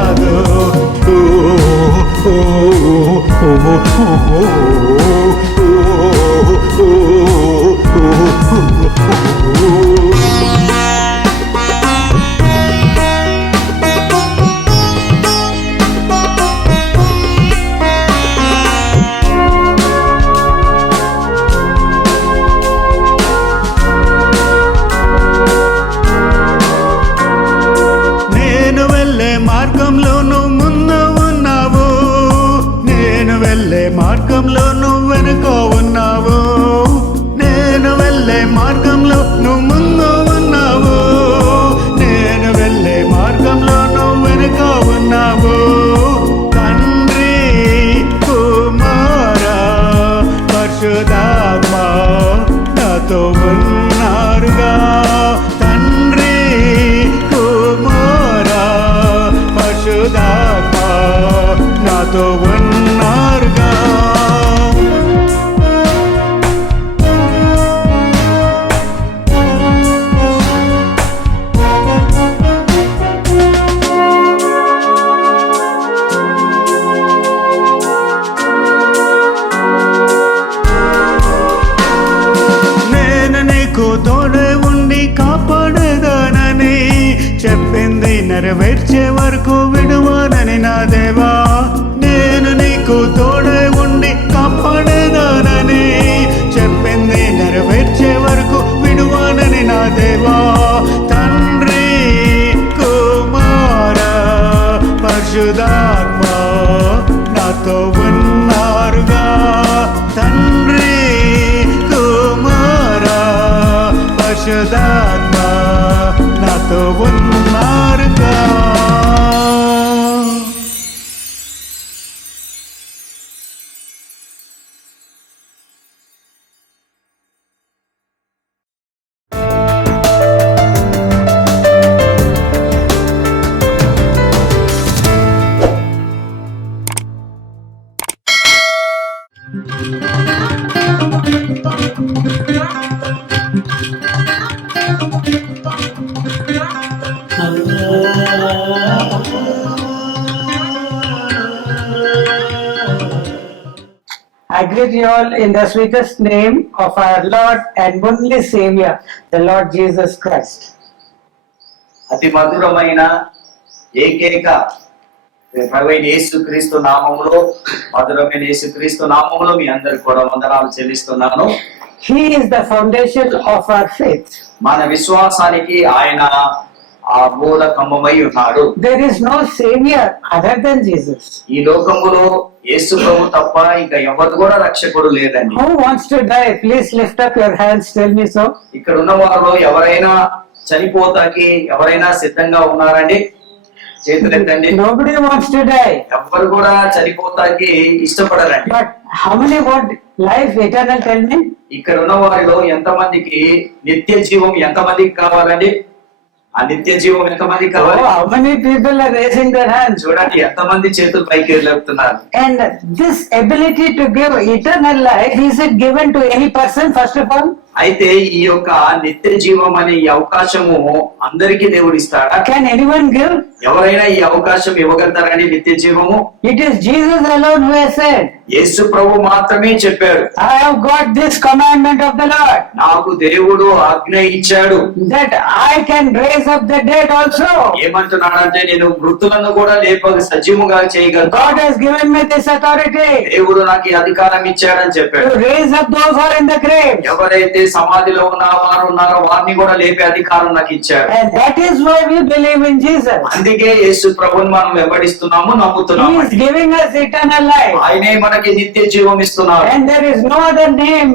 కాదు. నేను వెళ్ళే మార్గంలో నువ్వు ముందు ఉన్నావు, నేను వెళ్ళే మార్గంలో నువ్వు వెనుక ఉన్నావు. నేను వెళ్ళే మార్గంలో నువ్వు ముందు ఉన్నావు, నేను వెళ్ళే మార్గంలో నువ్వు వెనుక ఉన్నావు. తండ్రి కుమార పరిశుద్ధాత్మ నాతో ఉన్నారుగా. తండ్రి కుమార పరిశుద్ధాత్మ నాతో ఉన్నారుగా. నేను నీకు తోడే ఉండి కాపాడేదానని చెప్పింది నెరవేర్చే వరకు విడువనని నా దేవా. నేను నీకు తోడే ఉండి కాపాడేదానని చెప్పింది నెరవేర్చే వరకు విడువనని నా దేవా. తండ్రి కుమార పరిశుద్ధాత్మ నాతో ఉన్నారుగా. తండ్రి కుమార పరిశుద్ధాత్మ నాతో ఉన్నారుగా. I greet you all in the sweetest name of our Lord and only Savior, the Lord Jesus Christ. అతి మధురమైన ఏకైక ప్రభువైన యేసుక్రీస్తు నామములో, మధురమైన యేసుక్రీస్తు నామములో మీ అందరికి కూడా వందనాలు చెల్లిస్తున్నాను. He is the foundation of our faith. మన విశ్వాసానికి ఆయన ఆ మూల కంబమై ఉన్నాడు. There is no Savior other than Jesus. ఈ లోకములో యేసు ప్రభు తప్ప ఇంకా ఎవరు కూడా రక్షకుడు లేదండి. Who wants to die? Please lift up your hands. Tell me so. ఇక్కడ ఉన్న వారిలో ఎవరైనా చనిపోతాకి ఎవరైనా సిద్ధంగా ఉన్నారండి? చేతులెత్తండి. Nobody wants to die. ఎవ్వరు కూడా చనిపోతాకి ఇష్టపడరండి. But how many want life eternal? Tell me. ఇక్కడ ఉన్న వారిలో ఎంతమందికి నిత్య జీవం ఎంతమందికి కావాలండి? ఆ నిత్య జీవం ఎంతమందికి Oh, కావాలి? how many people are raising their hands? చూడండి ఎంతమంది చేతులు పైకి లేపుతున్నారు. And this ability to give eternal life, is it given to any person first of all? అయితే ఈ యొక్క నిత్య జీవం అనే ఈ అవకాశము అందరికీ దేవుడు ఇస్తాడా? Can anyone give? ఎవరైనా ఈ అవకాశం ఇవ్వగలుగుతారండి నిత్య జీవము? It is Jesus alone who has said, యేసు ప్రభు మాత్రమే చెప్పాడు, I have got this commandment of the Lord, నాకు దేవుడు ఆజ్ఞ ఇచ్చాడు. that I can raise up the dead also. ఏమంటున్నాడంటే నేను మృతులను కూడా సజీవుగా చేయగలను. God has given me this authority దేవుడు నాకు ఈ అధికారం ఇచ్చాడని చెప్పాడు. to raise up those who are in the grave. ఎవరైతే సమాధిలో వారు ఉన్నారో వారిని కూడా లేపే అధికారం నాకు ఇచ్చాడు. And that is why we believe in Jesus. అందుకే యేసు ప్రభువుని మనం వెంబడిస్తున్నాము, He నమ్ముతున్నాము. is giving us eternal life. ఆయనే మనకి నిత్య జీవం ఇస్తున్నారు. And there is no other name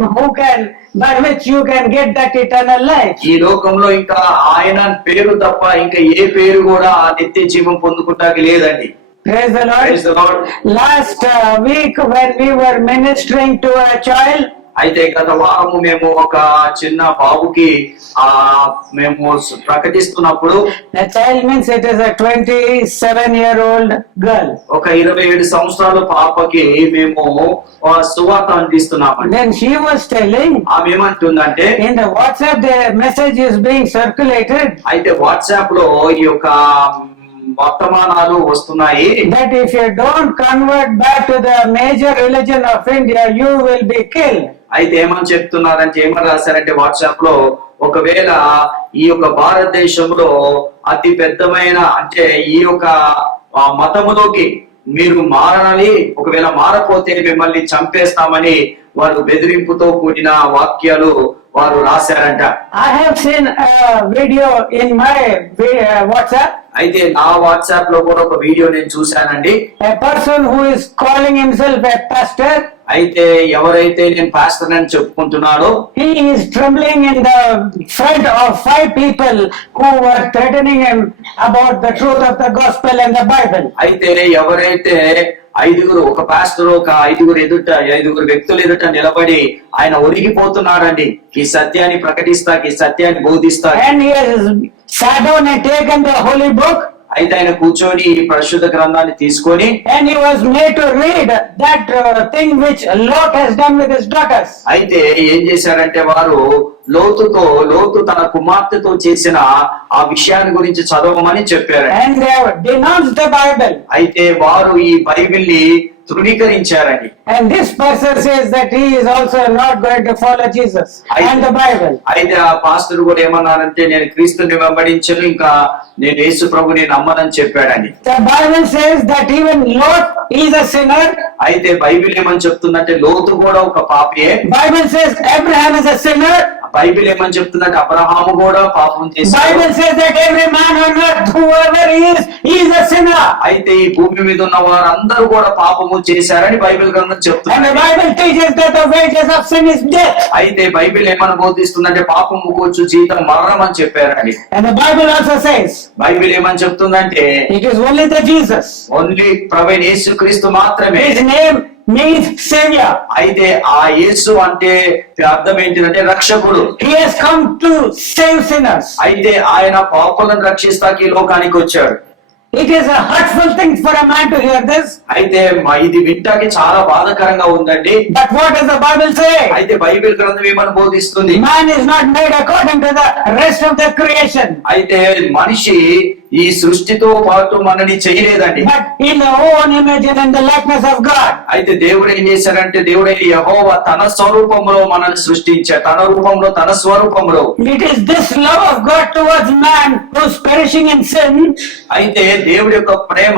by which you can get that eternal life. ఈ లోకంలో ఇంకా ఆయన పేరు తప్ప ఇంకా ఏ పేరు కూడా ఆ నిత్య జీవం పొందుకుంటానికి లేదండి. Praise the Lord. Praise the Lord. Last week when we were ministering to a child, అయితే గత వారము మేము ఒక చిన్న బాబుకి మేము ప్రకటిస్తున్నప్పుడు, the child means it is a 27-year-old girl. ఒక 27 సంవత్సరాల పాపకి మేము సువార్త అందిస్తున్నామండి. Then she was telling, ఆమె ఏమంటుందంటే, in the WhatsApp the message is being circulated. అయితే వాట్సాప్ లో ఈ యొక్క వర్తమానాలు వస్తున్నాయి. that if you don't convert back to the major religion of India, you will be killed. అయితే ఏమని చెప్తున్నారంటే, ఏమని రాశారంటే వాట్సాప్ లో, ఒకవేళ ఈ యొక్క భారతదేశంలో అతి పెద్దమైన అంటే ఈ యొక్క మతములోకి మీరు మారాలి, ఒకవేళ మారపోతే మిమ్మల్ని చంపేస్తామని వారు బెదిరింపుతో కూడిన వాక్యాలు వారు రాశారంట. I have seen a video in my WhatsApp. అయితే నా వాట్సాప్ లో కూడా ఒక వీడియో నేను చూశానండి. A person who is calling himself a pastor. అయితే ఎవరైతే నేను పాస్టర్ అని చెప్పుకుంటున్నాడో, he is trembling in the front of 5 people who were threatening him about the truth of the gospel and the Bible. అయితే ఎవరైతే ఒక pastor ఒక ఐదుగురు వ్యక్తులు ఎదుట నిలబడి ఆయన ఒరిగిపోతున్నారండి, ఈ సత్యాన్ని ప్రకటిస్తా, ఈ సత్యాన్ని బోధిస్తా. And he has sat down and taken the holy book. అయితే ఆయన కూర్చొని ఈ పరిశుద్ధ గ్రంథాన్ని తీసుకొని, and he was made to read that thing which Lot has done with his daughters. అయితే ఏం చేశారంటే వారు లోతు తన కుమార్తెతో చేసిన ఆ విషయాన్ని గురించి చదవమని చెప్పారు. and they have denounced the Bible. అయితే వారు ఈ బైబిల్ని తృణీకరించారండి. and this person says that he is also not going to follow Jesus and the Bible. అయితే ఆ పాస్టర్ కూడా ఏమన్నారంటే, నేను క్రీస్తుని వెంబడించను, ఇంకా నేను యేసు ప్రభుని నమ్మనని చెప్పాడని. The Bible says that even Lot is a sinner. అయితే బైబిల్ ఏమని చెప్తుందంటే లోతు కూడా ఒక పాపియే. Bible says Abraham is a sinner. Bible ఏమని చెప్తుందంటే అబ్రహాము కూడా పాపం చేశాడు. Bible says that every man on earth, whoever he is a sinner. అయితే ఈ భూమి మీద ఉన్న వారందరూ కూడా పాపము చేశారని బైబిల్ గ్రంథం చెప్తుంది. and the Bible teaches that the wages of sin is death. అయితే బైబిల్ ఏమని బోధిస్తుందంటే పాపము కూర్చు జీతం మరణం అని చెప్పారని. and the Bible also says Bible ఏమని చెప్తుందంటే it is only the Jesus. Only ప్రభువైన యేసుక్రీస్తు మాత్రమే. His name means savior. అయితే ఆ యేసు అంటే అర్థం ఏంటంటే రక్షకుడు. He has come to save sinners. అయితే ఆయన పాపులను రక్షిస్తాకి ఈ లోకానికి వచ్చాడు. It is a hurtful thing for a man to hear this. అయితే ఇది వింటాకి చాలా బాధాకరంగా ఉందండి. But what does the Bible say? అయితే బైబిల్ గ్రంథం ఏమని బోధిస్తుంది? Man is not made according to the rest of the creation. అయితే మనిషి ఈ సృష్టితో పాటు మనని చేయలేదండి. but in the own image and in the likeness of God. అయితే దేవుడు ఏం చేశారంటే, దేవుడైన యెహోవా తన స్వరూపంలో మనల్ని సృష్టించాడు, తన రూపంలో తన స్వరూపంలో. It is this love of God towards man who is perishing in sin. అయితే దేవుడి యొక్క ప్రేమ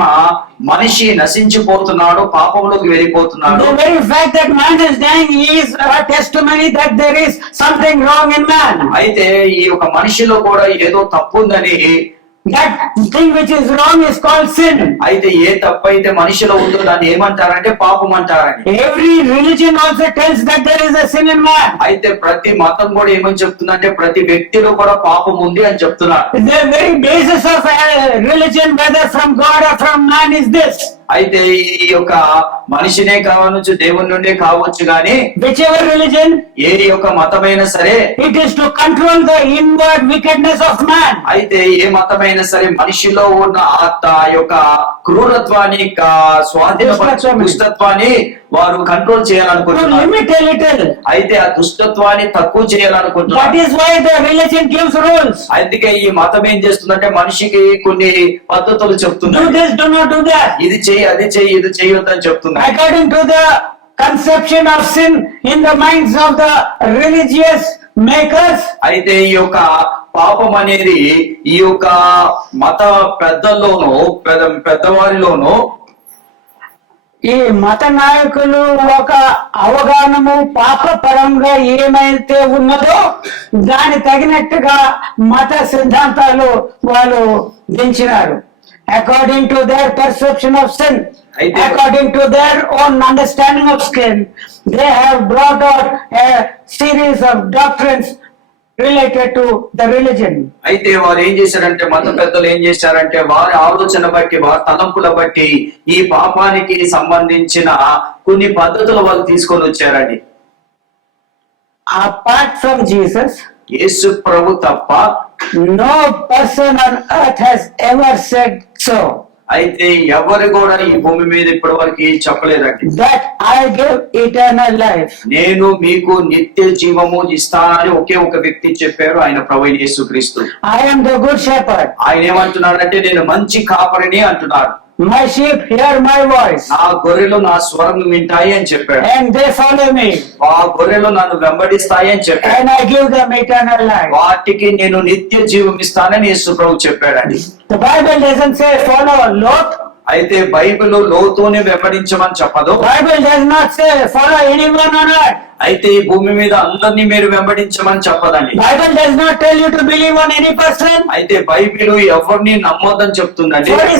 మనిషి నశించిపోతున్నాడు, పాపంలోకి వెళ్ళిపోతున్నాడు. The very fact that man is dying is a testimony that there is something wrong in man. అయితే ఈ యొక్క మనిషిలో కూడా ఏదో తప్పు ఉందని, that thing which is wrong is called sin. అయితే ఏ తప్పు అయితే మనిషిలో ఉందో దాన్ని ఏమంటారంటే పాపం అంటారని. Every religion also tells that there is a sin in man. అయితే ప్రతి మతం కూడా ఏమని చెప్తుందంటే ప్రతి వ్యక్తిలో కూడా పాపం ఉంది అని చెప్తున్నారు. The very basis of a religion, whether from God or from man, is this. అయితే ఈ యొక్క మనిషినే కావచ్చు దేవుని నుండే కావచ్చు గాని, whichever religion, ఏ యొక్క మతమైనా సరే, it is to control the inward wickedness of man. అయితే ఏ మతమైనా సరే మనిషిలో ఉన్న ఆ యొక్క క్రూరత్వాన్ని దుష్టత్వాన్ని వారు కంట్రోల్ To చేయాలనుకుంటున్నారు. limit a little. అయితే ఆ దుష్టత్వాన్ని తక్కువ That చేయాలనుకుంటున్నారు. is why the religion gives rules. అందుకే ఈ మతం ఏం చేస్తుందంటే మనిషికి కొన్ని పద్ధతులు Do చెప్తుంది. this, do not do that. ఇది చెయ్యి, అది చెయ్యి, ఇది చెయ్యొద్దని చెప్తుంది. According to the conception of sin in the minds of the religious makers, అయితే ఈ యొక్క పాపం అనేది ఈ యొక్క మత పెద్దల్లోనూ పెద్దవారిలోనూ ఈ మత నాయకులు ఒక అవగాహనము పాప పరంగా ఏమైతే ఉన్నదో దాని తగినట్టుగా మత సిద్ధాంతాలు వాళ్ళు దించినారు. According to their perception of sin, according to their own understanding of sin, they have brought out a series of doctrines related to the religion. అయితే వారు ఏం చేశారంటే, మత పెద్దలు ఏం చేశారంటే వారి ఆలోచన బట్టి, వారి తలంపుల బట్టి ఈ పాపానికి సంబంధించిన కొన్ని పద్ధతులు వాళ్ళు తీసుకొని వచ్చారండి. Apart from Jesus, యేసు ప్రభు తప్ప no person on earth has ever said so. అయితే ఎవరు కూడా ఈ భూమి మీద ఇప్పటి వరకు చెప్పలేదండి, that I give eternal life. నేను మీకు నిత్య జీవము ఇస్తానని ఒకే ఒక వ్యక్తి చెప్పారు, ఆయన ప్రభువైన యేసుక్రీస్తు. I am the good shepherd. ఆయన ఏమంటున్నాడంటే నేను మంచి కాపరిని అంటున్నాడు. My sheep hear my voice నా గొర్రెలు నా స్వరం వింటాయి అని చెప్పాడు. and they follow me, ఆ గొర్రెలు నన్ను వెంబడిస్తాయి అని చెప్పాడు. and I give them eternal life. వాటికి నేను నిత్య జీవం ఇస్తానని యేసు ప్రభు చెప్పాడండి. The Bible doesn't say follow Lot. అయితే బైబిల్ లోతుని వెంబడించమని చెప్పదు. Bible does not say follow anyone on earth. అయితే ఈ భూమి మీద అందరినీ మీరు వెంబడించమని చెప్పదండి. Bible does not tell you to believe on any person. అయితే బైబిల్ ఎవరిని నమ్మొద్దని చెప్తుందండి. What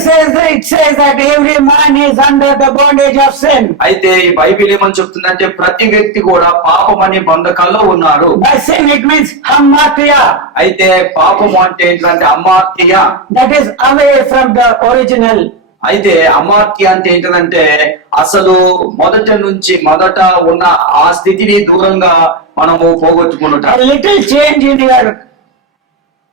it says that every man is under the bondage of sin. అయితే ఈ బైబిల్ ఏమని చెప్తుందంటే ప్రతి వ్యక్తి కూడా పాపం అనే బంధకాల్లో ఉన్నారు. By sin it means hamartia. అయితే పాపం అంటే ఏంటంటే అమార్త్య. That is away from the original. అయితే అమార్త్య అంటే ఏంటంటే అసలు మొదట ఉన్న ఆ స్థితిని దూరంగా మనము పోగొట్టుకున్నట. A little change in your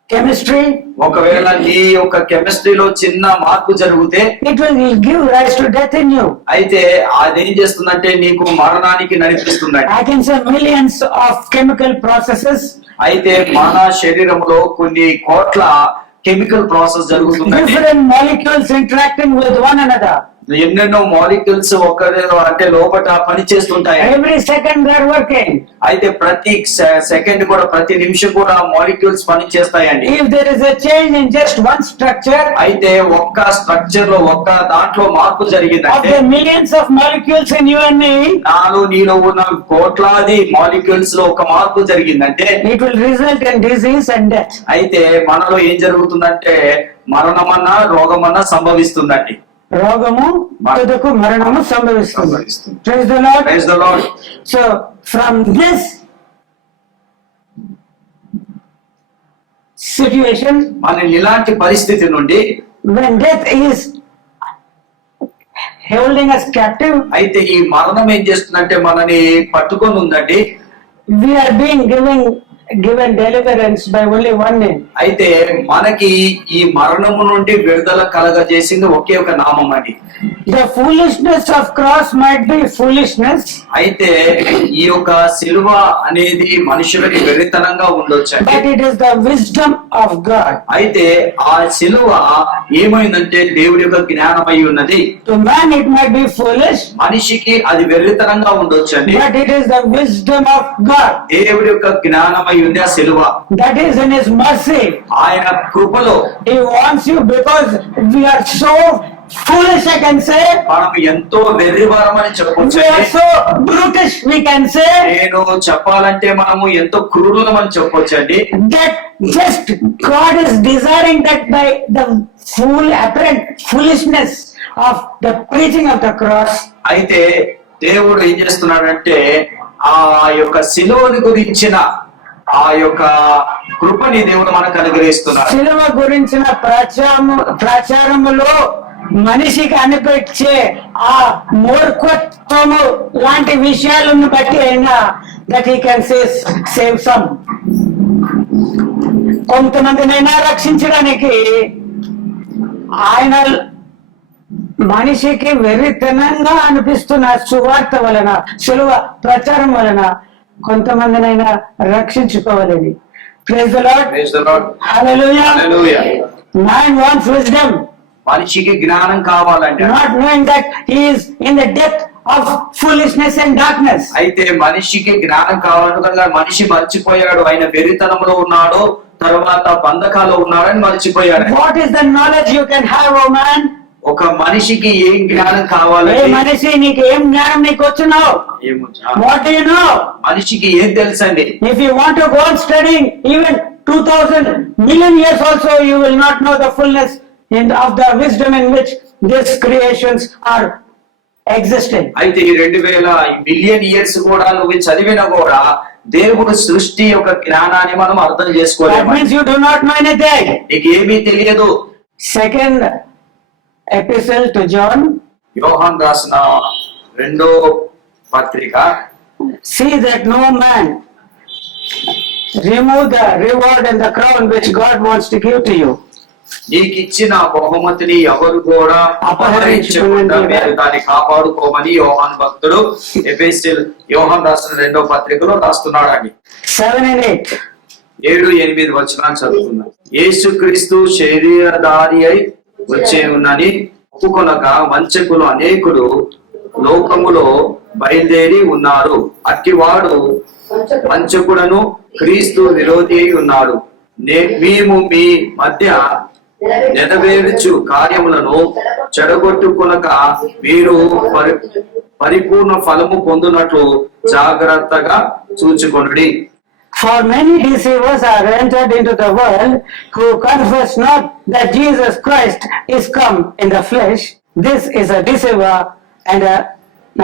chemistry, ఒకవేళ నీ యొక్క కెమిస్ట్రీలో చిన్న మార్పు జరిగితే it will give rise to death in you. అయితే అదేం చేస్తుందంటే నీకు మరణానికి నడిపిస్తుందండి. I can say millions of chemical processes, అయితే మన శరీరంలో కొన్ని కోట్ల కెమికల్ ప్రాసెస్ జరుగుతుందండి. different molecules interacting with one another. ఎన్నెన్నో మాలిక్యూల్స్ అంటే లోపల పని చేస్తుంటాయి. Every second they are working. అయితే ప్రతి సెకండ్ కూడా ప్రతి నిమిషం కూడా మాలిక్యూల్స్ పని చేస్తాయండి. If there is a change in just one structure, అయితే ఒక్క స్ట్రక్చర్ లో ఒక్క దాంట్లో మార్పు of జరిగిందంటే the millions of molecules in you and me, నాలో నీలో ఉన్న కోట్లాది మాలిక్యూల్స్ లో ఒక మార్పు జరిగిందంటే it will result in disease and death. అయితే మనలో ఏం జరుగుతుందంటే మరణమన్నా రోగమన్నా సంభవిస్తుందండి. రోగము తుదకు మరణము సంభవిస్తుంది. సంభవిస్తుంది. Praise the Lord. Praise the Lord. So from this situation, మన ఇలాంటి పరిస్థితి నుండి when death is holding us captive, అయితే ఈ మరణం ఏం చేస్తుందంటే మనని పట్టుకొని ఉందండి. we are being given deliverance by only one name. అయితే మనకి ఈ మరణము నుండి విడుదల కలగజేసింది ఒకే ఒక నామం అండి. The foolishness of cross might be foolishness, అయితే ఈ యొక్క సిలువ అనేది మనుషులకి వెర్రితనంగా ఉండొచ్చండి. but it is the wisdom of God. అయితే ఆ సిలువ ఏమైందంటే దేవుడి యొక్క జ్ఞానమై ఉన్నది. To man it might be foolish, మనిషికి అది వెర్రితనంగా ఉండొచ్చండి, but it is the wisdom of God. దేవుడి యొక్క జ్ఞానమై ఉంది ఆ సిలువ. That is in His mercy. ఆయన కృపలో He wants you because we are so foolish, I can say. మనం ఎంతో వెర్రివారమని We చెప్పొచ్చు. are so brutish, we can say. నేను చెప్పాలంటే మనము ఎంతో క్రూరులమని చెప్పొచ్చండి. That just God is desiring that by the apparent foolishness of the preaching of the cross, అయితే దేవుడు ఏం చేస్తున్నాడంటే ఆ యొక్క సిలువని గురించిన ఆ యొక్క కృపని దేవుడు మనకు అనుగ్రహిస్తున్నాడు. శిలువ గురించిన ప్రచారములో మనిషికి అనిపించే ఆ మూర్ఖత్వము లాంటి విషయాలను బట్టి అయినా that he can save some, కొంతమందినైనా రక్షించడానికి ఆయన మనిషికి వెర్రితనంగా అనిపిస్తున్న సువార్త వలన, శిలువ ప్రచారం వలన కొంతమందినైనా రక్షించుకోవాలని. Praise the Lord. Praise the Lord. Hallelujah. Hallelujah. Man wants wisdom, మనిషికి జ్ఞానం కావాలంటే, not knowing that he is in the depth of foolishness and darkness. అయితే మనిషికి జ్ఞానం కావాలంటే మనిషి మర్చిపోయాడు ఆయన వెర్రితనంలో ఉన్నాడు, తర్వాత బంధకాల్లో ఉన్నాడని మర్చిపోయాడు. What is the knowledge you can have, O man? ఒక మనిషికి ఏం జ్ఞానం ఏ కావాలంటే మనిషి నీకు ఏం జ్ఞానం నీకు వచ్చున్నావు? What do you know? మనిషికి ఏం తెలుసండి? If you want to go on studying even 2000 million years also, you will not know the fullness of the wisdom in which these creations are existing. అయితే ఈ 2000 మిలియన్ ఇయర్స్ కూడా నువ్వు చదివినా కూడా దేవుడు సృష్టి యొక్క జ్ఞానాన్ని మనం అర్థం That చేసుకోలేము. means you do not know anything. నీకు ఏమీ తెలియదు. Second epistle to John, యోహాన్ రాసిన 2వ పత్రిక, see that no man remove the reward and the crown which God wants to give to you. నీకు ఇచ్చిన బహుమతిని ఎవరు కూడా అపహరించకుండా మీరు దాన్ని కాపాడుకోమని యోహాను భక్తుడు ఎఫెసీయులు యోహాను రాసిన 2వ పత్రికలో రాస్తున్నాడు అని 7 and 8. 7-8 వచనాలు చదువుతున్నాం. యేసుక్రీస్తు శరీరధారి అయి వచ్చే ఉన్నని ఒప్పుకొనక వంచకులు అనేకులు లోకములో బయలుదేరి ఉన్నారు. అట్టివాడు వంచకుడను క్రీస్తు విరోధి అయి ఉన్నాడు. మేము మీ మధ్య నెరవేర్చు కార్యములను చెడగొట్టుకొనక మీరు పరిపూర్ణ ఫలము పొందునట్లు జాగ్రత్తగా చూచుకొనుడి. For many deceivers are entered into the world who confess not that Jesus Christ is come in the flesh. This is a deceiver and an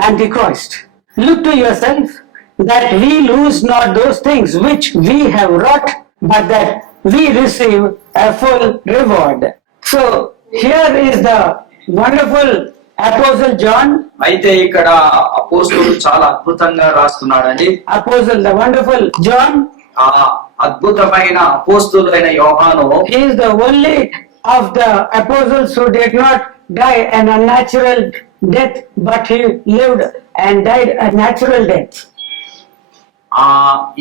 antichrist. Look to yourself that we lose not those things which we have wrought, but that we receive a full reward. So here is the wonderful Apostle John. అయితే ఇక్కడ అపోస్తలుడు చాలా అద్భుతంగా రాస్తున్నాడండి. Apostle, the wonderful John. ఆ అద్భుతమైన అపోస్తలుడైన యోహాను, he is the only of the apostles who did not die an unnatural death, but he lived and died a natural death.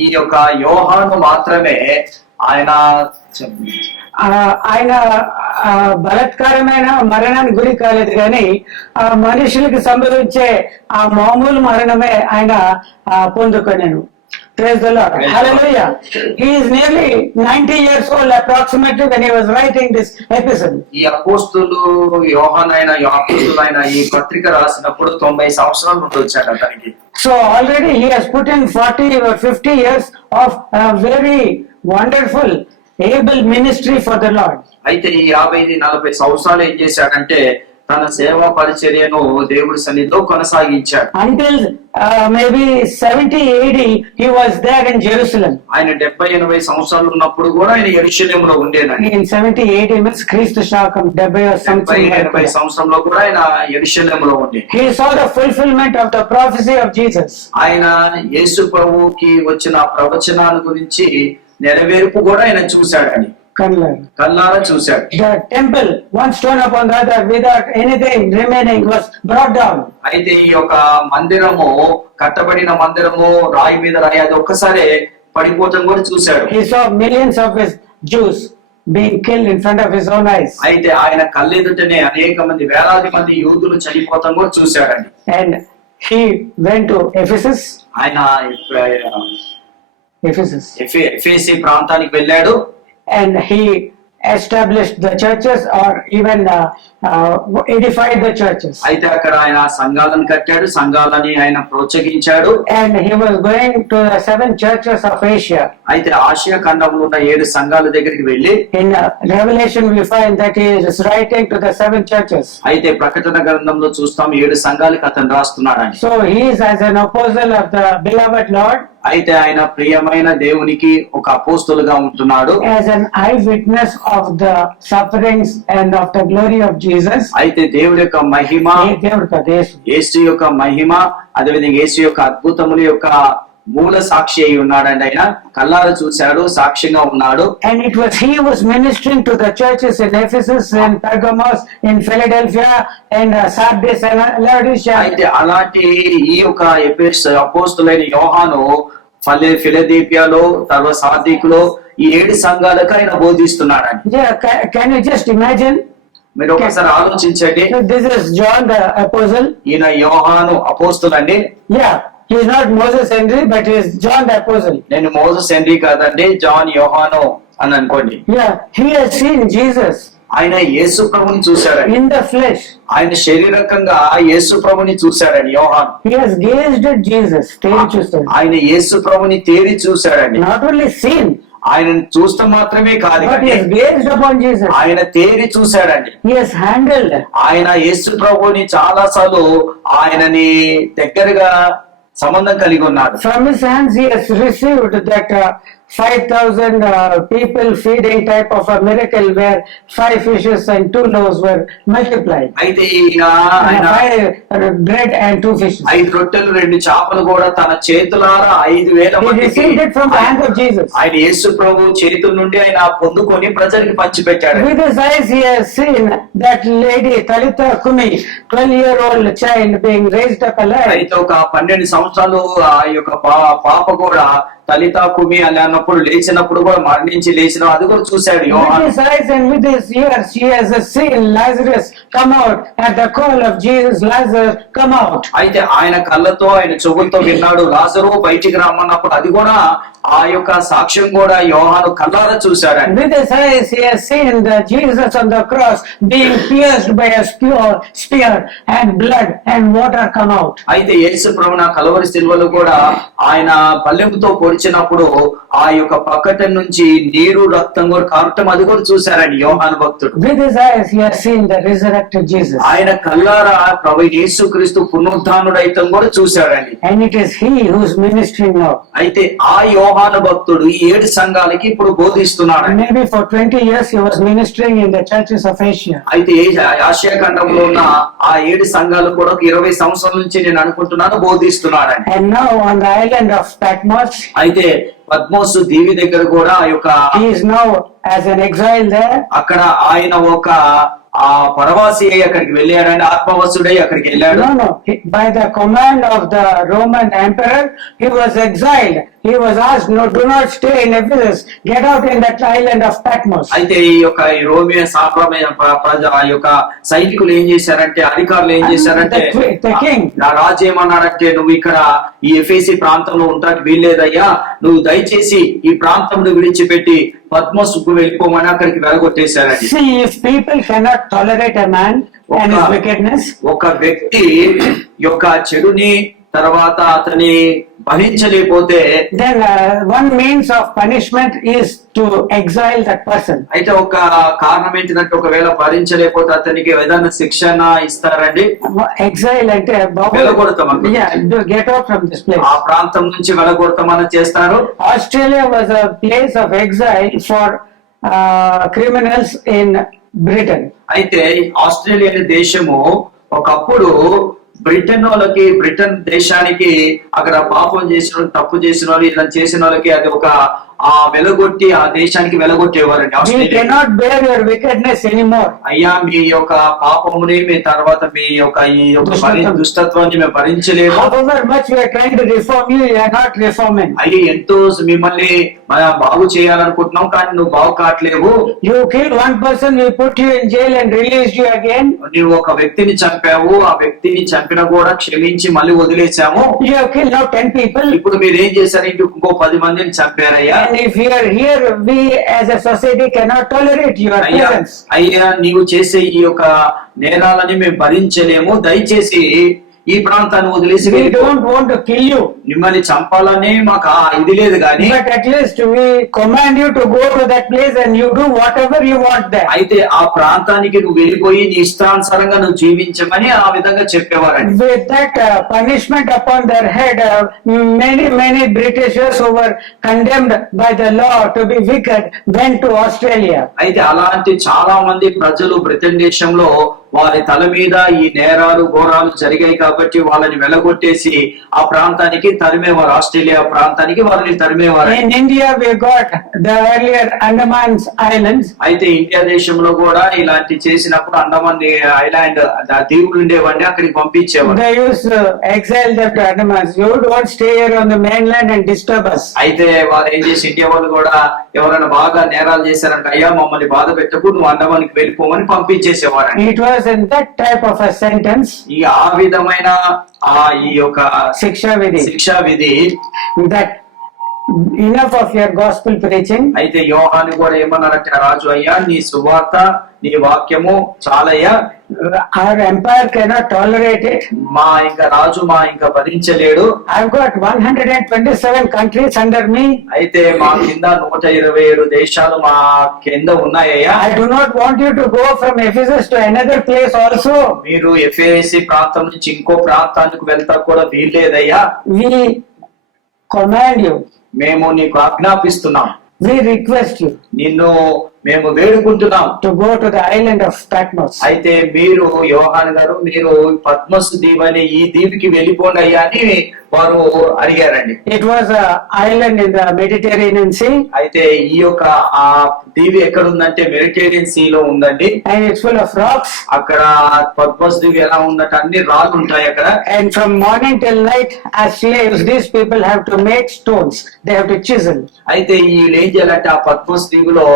ఈ యొక్క యోహాను మాత్రమే ఆయన బలత్కారమైన మరణానికి గురి కాలేదు, కానీ ఆ మనుషులకి సంభవించే ఆ మామూలు మరణమే ఆయన పొందుకున్నాను. Praise the Lord. Hallelujah. He is nearly 90 years old approximately when he was writing this epistle. ఈ అపోస్తలు యోహానైన అపోస్తలుడైన ఈ పత్రిక రాసినప్పుడు 90 సంవత్సరాలు ఉండొచ్చాడు అతనికి. So already he has put in 40 or 50 years of a very wonderful able ministry for the Lord. అయితే ఈ 50-40 సంవత్సరాలు ఏం చేశాడంటే తన సేవా పరిచర్యను దేవుడి సన్నిధిలో కొనసాగించాడు. Until maybe 70-80 he was there in Jerusalem. ఆయన 70-80 సంవత్సరాలు ఉన్నప్పుడు కూడా ఆయన యెరూషలేములో ఉండేనండి. In 70-80 means క్రీస్తు శకం 70 సంవత్సరంలో కూడా ఆయన యెరూషలేములో ఉండే. He saw the fulfillment of the prophecy of Jesus. ఆయన యేసు ప్రభువుకి వచ్చిన ప్రవచనాల గురించి నెరవేర్పు కూడా ఆయన చూశాడని కళ్ళారా చూశాడు. The temple, one stone upon the other, without anything remaining, was brought down. అయితే ఈ యొక్క మందిరము, కట్టబడిన మందిరము రాయి మీద రాయి అది ఒక్కసారి పడిపోవటం కూడా చూశాడు. He saw millions of his Jews being killed in front of his own eyes. అయితే ఆయన కళ్ళెదుటనే అనేక మంది, వేలాది మంది యూదులు చనిపోవటం కూడా చూశాడండి. And he went to Ephesus. ఆయన ఎఫెసీ ప్రాంతానికి వెళ్ళాడు. And he established the churches or even edified the churches. అయితే అక్కడ ఆయన సంఘాలను కట్టాడు, సంఘాలని ఆయన ప్రోత్సహించాడు. And he was going to the 7 churches of Asia. అయితే ఆసియా ఖండంలో ఉన్న 7 సంఘాల దగ్గరికి వెళ్ళి, in Revelation we find that he is writing to the 7 churches. అయితే ప్రకటన గ్రంథంలో చూస్తాం 7 సంఘాలకు అతను రాస్తున్నాడు. So he is as an apostle of the beloved Lord. అయితే ఆయన ప్రియమైన దేవునికి ఒక అపోస్తలుగా ఉంటున్నాడు. As an eyewitness of the sufferings and of the glory of Jesus. అయితే దేవుడి యొక్క మహిమ, యేసు యొక్క మహిమ, అదేవిధంగా యేసు యొక్క అద్భుతముల యొక్క మూల సాక్షి అయి ఉన్నాడండి. ఆయన కళ్ళారా చూశాడు, సాక్ష్యంగా ఉన్నాడు. And it was he who was ministering to the churches in Ephesus and Pergamos, in Philadelphia and Sardis and Laodicea. అయితే అలాంటి ఈ యొక్క అపోస్తలుడైన యోహాను ఫిలదెల్ఫియాలో, తర్వాత సార్దీకులో ఈ 7 సంఘాలకు ఆయన బోధిస్తున్నాడు. Can you just imagine? మీరు ఒకసారి ఆలోచించండి. This is John the apostle. ఈయన యోహాను అపోస్తలు అండి. Yeah, he is not Moses Henry, but he is John the apostle. నేను మోసెస్ హెన్రీ కాదండి, జాన్ యోహాను అని అనుకోండి. Yeah, he has seen Jesus. ఆయన యేసు ప్రభుని చూశాడని, in the flesh. ఆయన శరీరకంగా యేసు ప్రభుని చూశాడని యోహాను. He has gazed at Jesus. ఆయన యేసు ప్రభుని తేరి చూశాడని. Not only seen, ఆయన చూస్తే మాత్రమే కాదు, but he has gazed upon Jesus. ఆయన తేరి చూశాడండి. He has handled. ఆయన యేసు ప్రభుని చాలా సార్లు ఆయనని దగ్గరగా సంబంధం కలిగి ఉన్నాడు. From his hands he has received that 5,000 people feeding type of a miracle where 5 fishes and 2 loaves were multiplied. అయితే ఈయన ఆయన 5 bread and 2 fishes. 5 రొట్టెలు 2 చేపలు కూడా తన చేతులారా 5,000 He మందికి received it from the hand of Jesus. ఆయన యేసు ప్రభు చేతుల నుండి ఆయన పొందుకొని ప్రజలకు పంచిపెట్టాడు. With his eyes he has seen that lady Talitha Kumi, 12-year-old child being raised up alive. అయితే ఒక 12 సంవత్సరాలు ఆ యొక్క పాప కూడా తలితా కుమి అని అన్నప్పుడు లేచినప్పుడు కూడా మరణించి లేచిన అది కూడా చూశాడు With యోహాను. his eyes and with his ears he has seen Lazarus come out at the call of Jesus. Lazarus, come out. అయితే ఆయన కళ్ళతో ఆయన చెవులతో విన్నాడు లాజరు బయటికి రమ్మన్నప్పుడు అది కూడా ఆ యొక్క సాక్ష్యం కూడా యోహాను కళ్ళారా చూశాడు. With his eyes he has seen the Jesus on the cross being pierced by a spear and blood and water come out. అయితే యేసు ప్రభువు కలవరి శిలువలో కూడా ఆయన పల్లెముతో పొడిచినప్పుడు ఆ యొక్క పక్కట నుంచి నీరు రక్తం కూడా కారటం అది కూడా చూశారండి యోహాను భక్తుడు. With his eyes he has seen the resurrected Jesus. ఆయన కళ్ళారా ప్రభు యేసుక్రీస్తు పునరుద్ధానుడైతం కూడా చూశాడండి. And it is he who is ministering now. అయితే ఆ యోహాను భక్తుడు ఈ 7 సంఘాలకి ఇప్పుడు బోధిస్తున్నాడు. Maybe for 20 years he was ministering in the churches of Asia. అయితే ఆసియా ఖండంలో ఉన్న ఆ 7 సంఘాలు కూడా 20 సంవత్సరాల నుంచి నేను అనుకుంటున్నాను బోధిస్తున్నాడు. And now on the island of Patmos, అయితే పద్మోసు దీవి దగ్గర కూడా ఆ యొక్క he is now as an exile there. అక్కడ ఆయన ఒక ఆ పరవాసి అయి అక్కడికి వెళ్ళాడని ఆత్మవసుడై అక్కడికి వెళ్ళాడు. No. By the command of the Roman emperor, he was exiled. He was asked, no, do not stay in Ephesus. Get out in that island of Patmos. అయితే ఈ యొక్క ఈ రోమియో సామ్రాజ్య ప్రజ ఆ యొక్క సైనికులు ఏం చేశారంటే అధికారులు ఏం చేశారంటే The king. నా రాజు ఏమన్నాడంటే నువ్వు ఇక్కడ ఈ ఎఫెసీ ప్రాంతంలో ఉంటానికి వీల్లేదయ్యా, నువ్వు దయచేసి ఈ ప్రాంతం విడిచిపెట్టి పద్మోసుకు వెళ్ళిపోమని అక్కడికి వెలగొట్టేశారండి. See, if people cannot tolerate a man and his wickedness, ఒక వ్యక్తి యొక్క చెడుని తర్వాత అతని భరించలేకపోతే then one means of punishment is to exile that person. అయితే ఒక కారణం ఏంటంటే ఒకవేళ భరించలేకపోతే అతనికి ఏదైనా శిక్షణ ఇస్తారండి. Exile అంటే వెళ్ళగొడతామని get out from this place. ఆ ప్రాంతం నుంచి వెళ్ళగొడతామని చేస్తారు. Australia was a place of exile for criminals in Britain. అయితే ఆస్ట్రేలియా అనే దేశము ఒకప్పుడు బ్రిటన్ దేశానికి అక్కడ పాపం చేసిన వాళ్ళు, తప్పు చేసిన వాళ్ళు, ఇలా చేసిన వాళ్ళకి అది ఒక ఆ వెలగొట్టి ఆ దేశానికి వెలగొట్టేవారండి. We cannot bear your wickedness anymore. అయ్యా మీ యొక్క పాపముని మీ తర్వాత మీ యొక్క ఈ యొక్క దుష్టత్వాన్ని మేము భరించలేము. However much we are trying to reform you, you are not reforming. అయ్యి ఎంతో మిమ్మల్ని బాగు చేయాలనుకుంటున్నాం కానీ నువ్వు బాగు కావట్లేవు. You killed one person, we put you in jail and released you again. నువ్వు ఒక వ్యక్తిని చంపావు, ఆ వ్యక్తిని చంపిన కూడా క్షమించి మళ్ళీ వదిలేసాము. You have killed now 10 people. ఇప్పుడు మీరు ఏం చేశారు, ఇంకో 10 మందిని చంపారయ్యా. And if you are here, we as a society cannot tolerate your presence. అయ్యా నీవు చేసే ఈ యొక్క నేరాలని మేము భరించలేము, దయచేసి ఈ ప్రాంతాన్ని వదిలేసి We don't want to kill you, మిమ్మల్ని చంపాలని మాకు ఇది లేదు కానీ but at least we command you to go to that place and you do whatever you want there. అయితే ఆ ప్రాంతానికి నువ్వు వెళ్ళిపోయి నీ ఇష్టానుసారంగా నువ్వు జీవించమని ఆ విధంగా చెప్పేవారండి. With that punishment upon their head, many Britishers who were condemned by the law to be wicked went to Australia. అయితే అలాంటి చాలా మంది ప్రజలు బ్రిటన్ దేశంలో వారి తల మీద ఈ నేరాలు ఘోరాలు జరిగాయి కాబట్టి వాళ్ళని వెలగొట్టేసి ఆ ప్రాంతానికి తరిమేవారు, ఆస్ట్రేలియా ప్రాంతానికి వారిని తరిమేవారు. In India we got the earlier Andaman Islands. అయితే ఇండియా దేశంలో కూడా ఇలాంటి చేసినప్పుడు అండమాన్ ఐలాండ్ దీవులు ఉండేవాడిని అక్కడికి పంపించేవారు. They used to exile them to Andaman. You don't stay here on the mainland and disturb us. అయితే వారు ఏం చేసి ఇండియా వాళ్ళు కూడా ఎవరైనా బాగా నేరాలు చేశారంటే అయ్యా మమ్మల్ని బాధ పెట్టకు, నువ్వు అండమానికి వెళ్ళిపోమని పంపించేసేవారు. It was in that type of a sentence, ఈ ఆ విధమైన ఈ యొక్క శిక్షా విధి that enough of your gospel preaching. అయితే యోహాను కూడా ఏమన్నారంటే రాజు అయ్యా నీ సువార్త నీ వాక్యము చాలయ్యా, our empire cannot tolerate it. మా ఇంకా రాజు మా ఇంకా భరించలేడు. I've got 127 countries under me. అయితే మా కింద 127 దేశాలు మా కింద ఉన్నాయ్యా. I do not want you to go from Ephesus to another place also. మీరు ఎఫెసీ ప్రాంతం నుంచి ఇంకో ప్రాంతానికి వెళ్తా కూడా వీల్లేదయ్యా. We command you మేము నీకు ఆజ్ఞాపిస్తున్నాం, We request you నిన్ను మేము వేడుకుంటున్నాం. to go to the island of Patmos. అయితే మీరు యోహాన్ గారు మీరు పద్మస్ దీవి అనే ఈ దీవికి వెళ్ళిపోండి అయ్యా అని వారు అడిగారండి. It was an island in the Mediterranean Sea, అయితే ఈ యొక్క ఆ దీవి ఎక్కడ ఉందంటే మెడిటేరియన్ సీ లో ఉందండి. and it's full of rocks. అక్కడ పద్మస్ దీవి ఎలా ఉందంటే అన్ని రాళ్ళు ఉంటాయి అక్కడ. And from morning till night, as slaves, these people have to make stones. They have to chisel. అయితే వీళ్ళు ఏం చేయాలంటే ఆ పద్మస్ దీవిలో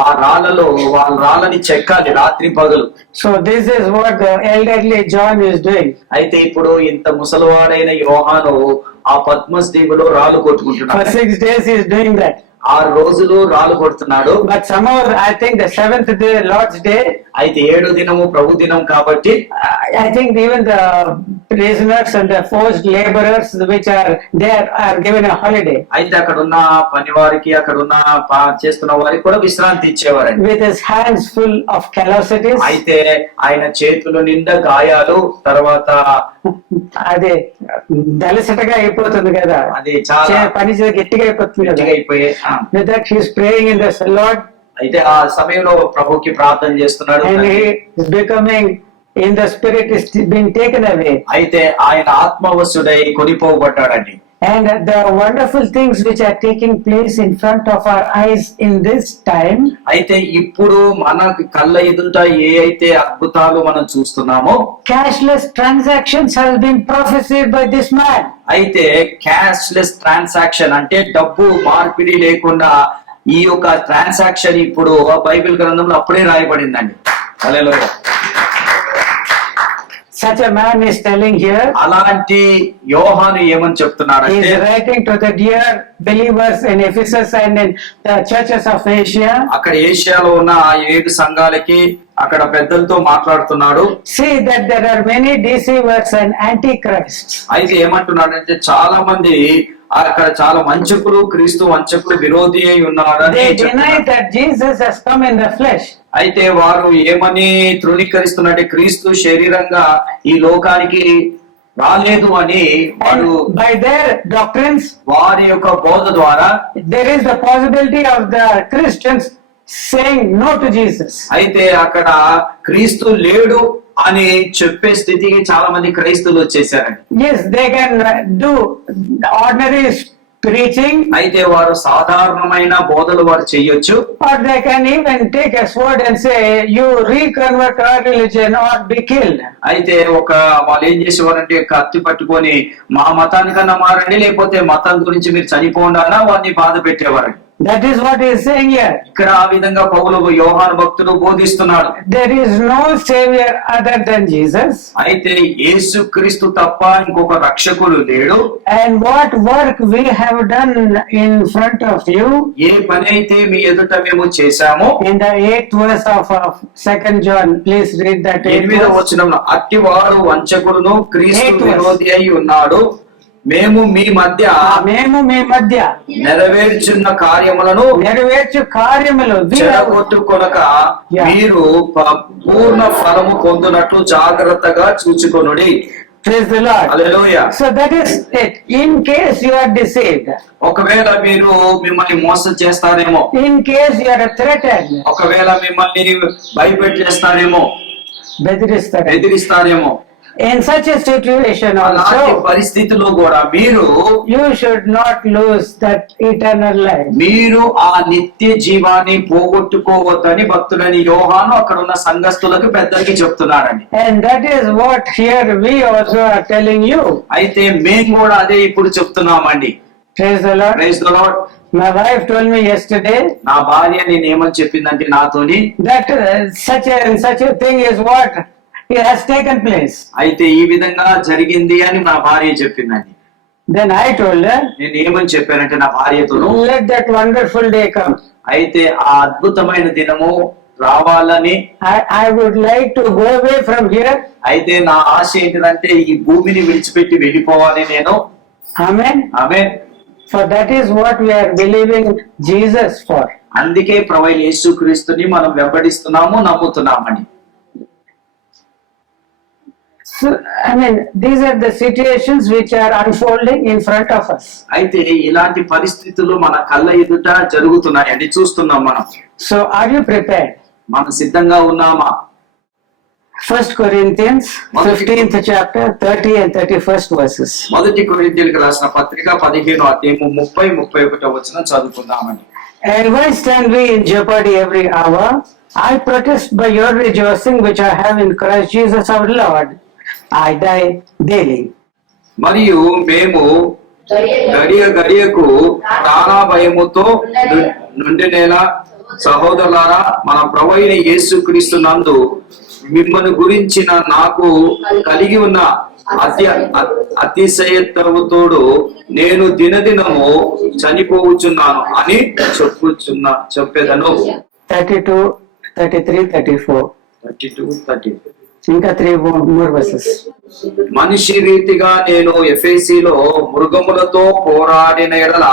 ఆ రాళ్ళలో వాళ్ళ రాళ్ళని చెక్కాలి రాత్రి పగలు. So this is what the elderly John is doing. అయితే ఇప్పుడు ఇంత ముసలివాడైన యోహాను ఆ పద్మస్ దీవిలో రాళ్ళు For కొట్టుకుంటున్నాడు. 6 days he is doing that. 6 రోజులు రాళ్ళు కొడుతున్నాడు. But somehow I think the 7th day, Lord's day, అయితే 7వ దినము ప్రభు దినం కాబట్టి I think even the prisoners and the forced laborers which are there are given a holiday. అయితే అక్కడ ఉన్న పని వారికి అక్కడ ఉన్న చేస్తున్న వారికి కూడా విశ్రాంతి ఇచ్చేవారండి. With his hands full of callosities. అయితే ఆయన చేతులు నిండా గాయాలు, తర్వాత అదే దలసటగా అయిపోతుంది కదా, అది చాలా పని గట్టిగా అయిపోతుంది కదా. గట్టిగా అయిపోయి With that he is praying in the Lord, అయితే ఆ సమయంలో ప్రభుకి ప్రార్థన చేస్తున్నాడు. and he is becoming in the spirit is being taken away. అయితే ఆయన ఆత్మవశుడై కొనిపోబడ్డాడండి. And the wonderful things which are taking place in front of our eyes in this time, అయితే ఇప్పుడు మన కళ్ళ ఎదుట ఏ అయితే అద్భుతాలు మనం చూస్తున్నామో, cashless transactions have been prophesied by this man. అయితే క్యాష్లెస్ ట్రాన్సాక్షన్ అంటే డబ్బు మార్పిడి లేకుండా ఈ యొక్క ట్రాన్సాక్షన్ ఇప్పుడు బైబిల్ గ్రంథంలో అప్పుడే రాయబడిందండి. హల్లెలూయా. Such a man is telling here, అలాంటి యోహాను ఏమని he చెప్తున్నాడంటే is writing to the dear believers in Ephesus and in the churches of Asia. అక్కడ ఏషియాలో ఉన్న ఆ 7 సంఘాలకి అక్కడ పెద్దలతో మాట్లాడుతున్నాడు. See that there are many deceivers and antichrists. అయితే ఏమంటున్నాడంటే చాలా మంది అక్కడ చాలా వంచకులు, క్రీస్తు వంచకులు విరోధి అయి ఉన్నారని They deny చెప్తున్నారు. that Jesus has come in the flesh. అయితే వారు ఏమని తృణీకరిస్తున్నారంటే క్రీస్తు శరీరంగా ఈ లోకానికి రాలేదు అని వారు And by their doctrines, వారి యొక్క బోధ ద్వారా there is the possibility of the Christians saying no to Jesus. అయితే అక్కడ క్రీస్తు లేడు అని చెప్పే స్థితికి చాలా మంది క్రైస్తవులు వచ్చేసారండి. Yes, they can do ordinary preaching, అయితే వారు సాధారణమైన బోధలు వారు చేయొచ్చు. or they can even take a sword and say, you reconvert our religion or be killed. అయితే వాళ్ళు ఏం చేసేవారంటే కత్తి పట్టుకొని మా మతానికన్నా మారండి, లేకపోతే మతం గురించి మీరు చనిపోండి అన్న వారిని బాధ పెట్టేవారు. That is what he is saying here. ఇక్కడ ఆ విధంగా పౌలు యోహాను భక్తుడు బోధిస్తున్నాడు. There is no savior other than Jesus. అయితే యేసు క్రీస్తు తప్ప ఇంకొక రక్షకుడు లేడు. And what work we have done in front of you, ఏ పని అయితే మీ ఎదుట మేము చేశామో, in the 8th verse of 2nd John, please read that 8th 8వ verse. వచనంలో అట్టివాడు వంచకుడును క్రీస్తు 8th verse. విరోధి అయి ఉన్నాడు, మేము మీ మధ్య మేము మీ మధ్య నెరవేర్చున్న కార్యములను నెరవేర్చు కార్యములు we have- చెడగొట్టుకొనక Yeah. మీరు పూర్ణ ఫలము పొందునట్లు జాగ్రత్తగా చూచుకొనుడి. Praise the Lord. Hallelujah. So that is it. In case you are deceived, ఒకవేళ మీరు మిమ్మల్ని మోసం చేస్తారేమో, in case you are threatened, ఒకవేళ మిమ్మల్ని భయపెట్టేస్తారేమో, బెదిరిస్తారు. బెదిరిస్తారేమో, In such a situation అలాంటి also, పరిస్థితిలో కూడా మీరు you should not lose that eternal life. మీరు ఆ నిత్య జీవాన్ని పోగొట్టుకోవద్దని భక్తుడని యోహాను అక్కడ ఉన్న సంఘస్థులకు పెద్దలకి చెప్తున్నాడని. And that is what here we also are telling you. అయితే మేము కూడా అదే ఇప్పుడు చెప్తున్నామండి. Praise the Lord. Praise the Lord. My wife told me yesterday నా భార్య నేను ఏమని చెప్పిందంటే నాతోని, that such a thing is what it has taken place. అయితే ఈ విధంగా జరిగింది అని నా భార్య చెప్పిందండి. Then I told her, నేను ఏమని చెప్పానంటే నా భార్యతోను, let that wonderful day come. అయితే ఆ అద్భుతమైన దినము రావాలని, I would like to go away from here. అయితే నా ఆశ ఏంటిదంటే ఈ భూమిని విడిచిపెట్టి వెళ్ళిపోవాలి నేను. Amen. ఆమె For that is what we are believing Jesus for. అందుకే ప్రభువైన యేసుక్రీస్తుని మనం వెంబడిస్తున్నాము, నమ్ముతున్నామని. So, I mean, these are the situations which are unfolding in front of us. అయితే ఇలాంటి పరిస్థితులు మన కళ్ళ ఎదుట జరుగుతున్నాయి అని చూస్తున్నాం మనం. So, are you prepared? మనం సిద్ధంగా ఉన్నామా? 1 Corinthians 15th chapter 30 and 31st verses. మొదటి కొరింథీయులకు రాసిన పత్రిక 15వ అధ్యాయము 30-31వ వచనం చదువుకుందామని. And why stand we in jeopardy every hour? I protest by your rejoicing which I have in Christ Jesus our Lord. I die daily. మరియు మేము గడియకు ప్రాణ భయముతో నుండినేలా సహోదరులారా మన ప్రభువైన యేసుక్రీస్తు నందు మిమ్మల్ని గురించిన నాకు కలిగి ఉన్న అతిశయత్వముతోడు నేను దినదినము చనిపోవచ్చున్నాను అని చెప్పేదను. 32, 33, 34. 32-33. ఇంకా 3 more verses. మనిషి రీతిగా నేను ఎఫెసీలో మృగములతో పోరాడిన ఎడల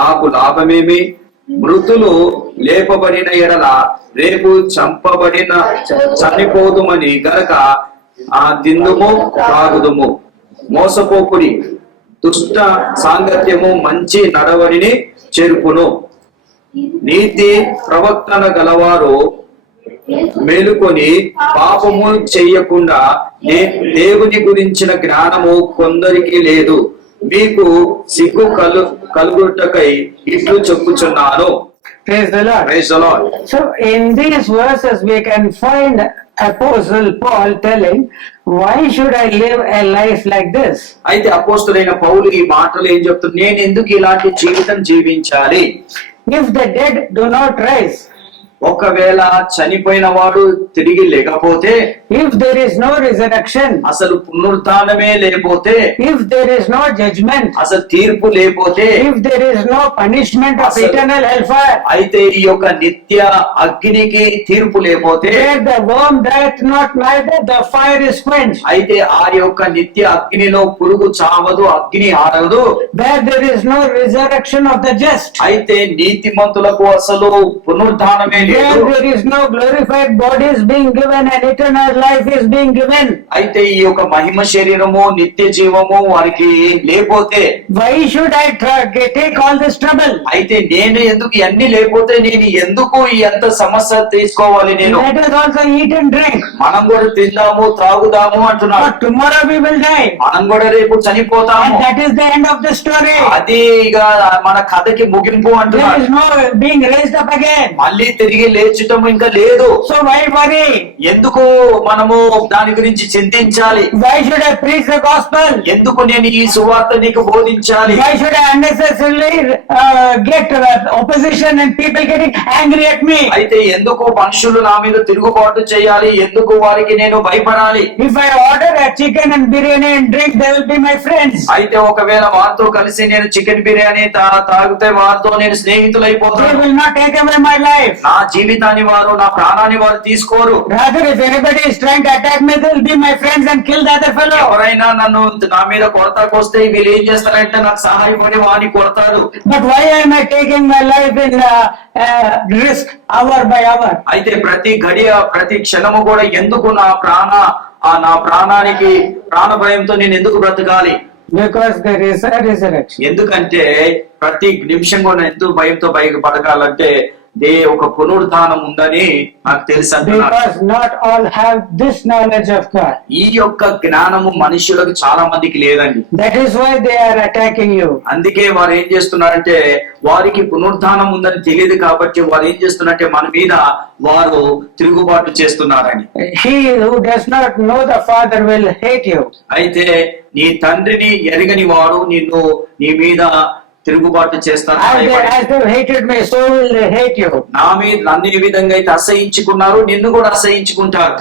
నాకు లాభమేమి? మృతులు లేపబడిన ఎడల రేపు చనిపోదుమని గనక ఆ తిందుము తాగుదుము. మోసపోకుడి, దుష్ట సాంగత్యము మంచి నడవడిని చెరుపును. నీతి ప్రవర్తన గలవారు మేలుకొని పాపము చెయ్యకుండా దేవుని గురించిన జ్ఞానము కొందరికి లేదు. మీకు సిగ్గు కలుగుటకై ఇట్లు చెప్పుచున్నాను. Praise the Lord. Praise the Lord. So in these verses we can find Apostle Paul telling, why should I live a life like this? అయితే అపోస్తలుడైన పౌలు ఈ మాటలు ఏం చెప్తున్నారు? నేను ఎందుకు ఇలాంటి జీవితం జీవించాలి? If the dead do not rise, ఒకవేళ చనిపోయిన వాడు తిరిగి లేకపోతే, if there is no resurrection, అసలు పునరుత్థానమే లేకపోతే, if there is no judgment, అసలు తీర్పు లేకపోతే, if there is no punishment of eternal hellfire, అయితే ఈ యొక్క నిత్య అగ్నికి తీర్పు లేకపోతే, where the worm dieth not neither the fire is quenched, అయితే ఆ యొక్క నిత్య అగ్నిలో పురుగు చావదు, అగ్ని ఆరదు, where there is no resurrection of the just, అయితే నీతిమంతులకు అసలు పునరుత్థానమే లేదు, where there is no glorified bodies being given and eternal life is being given, అయితే ఈ యొక్క మహిమ శరీరము నిత్య జీవము వారికి లేకపోతే, why should I take all this trouble? అయితే నేను ఎందుకు ఇవన్నీ లేకపోతే నేను ఎందుకు ఈ ఎంత సమస్య తీసుకోవాలి? నేను Let us also eat and drink, మనం కూడా తిందాము త్రాగుదాము అంటున్నాడు. for tomorrow we will die, మనం కూడా రేపు చనిపోతాము. and that is the end of the story. అది ఇక మన కథకి ముగింపు There అంటున్నాడు. is no being raised up again. మళ్ళీ తిరిగి లేచటం ఇంకా లేదు. So why worry? ఎందుకు మనము దాని గురించి చింతించాలి? Why should I preach the gospel? ఎందుకు నేను ఈ సువార్త నీకు బోధించాలి? Why should I unnecessarily get opposition and people getting angry at me? అయితే ఎందుకు మనుషులు నా మీద తిరుగుబాటు చేయాలి? ఎందుకు వారికి నేను భయపడాలి? If I order a chicken and biryani and drink, they will be my friends. అయితే ఒకవేళ వారితో కలిసి నేను చికెన్ బిర్యానీ తాగితే వారితో నేను They స్నేహితులైపోతాను. will not take away my life. నా జీవితాన్ని వారు, నా ప్రాణాన్ని వారు తీసుకోరు. Rather, if anybody is trying to attack me, they will be my friends and kill the other fellow. ఎవరైనా నా మీద కొరతకొస్తే వీళ్ళు ఏం చేస్తారంటే నాకు సహాయపడి వాడిని కొడతారు. But why am I taking my life in risk hour by hour? అయితే ప్రతి గడియ ప్రతి క్షణము కూడా ఎందుకు నా ప్రాణానికి ప్రాణ భయంతో నేను ఎందుకు బ్రతకాలి? Because there is a resurrection. ఎందుకంటే ప్రతి నిమిషం కూడా ఎందుకు భయంతో బతకాలంటే ఒక పునరుద్ధానం ఉందని నాకు తెలుసు అంటున్నాడు. Because not all have this knowledge of God. ఈ యొక్క జ్ఞానము మనుషులకు చాలా మందికి లేదండి. That is why they are attacking you. అందుకే వారు ఏం చేస్తున్నారంటే వారికి పునరుద్ధానం ఉందని తెలియదు కాబట్టి వారు ఏం చేస్తున్నారంటే మన మీద వారు తిరుగుబాటు చేస్తున్నారని. He who does not know the Father will hate you. అయితే నీ తండ్రిని ఎరగని వాడు నీ మీద తిరుగుబాటు చేస్తాను. As they hated me, so will they hate you. నా మీద నన్ను ఏ విధంగా అయితే అసహించుకున్నారు నిన్ను కూడా అసహించుకుంటారు,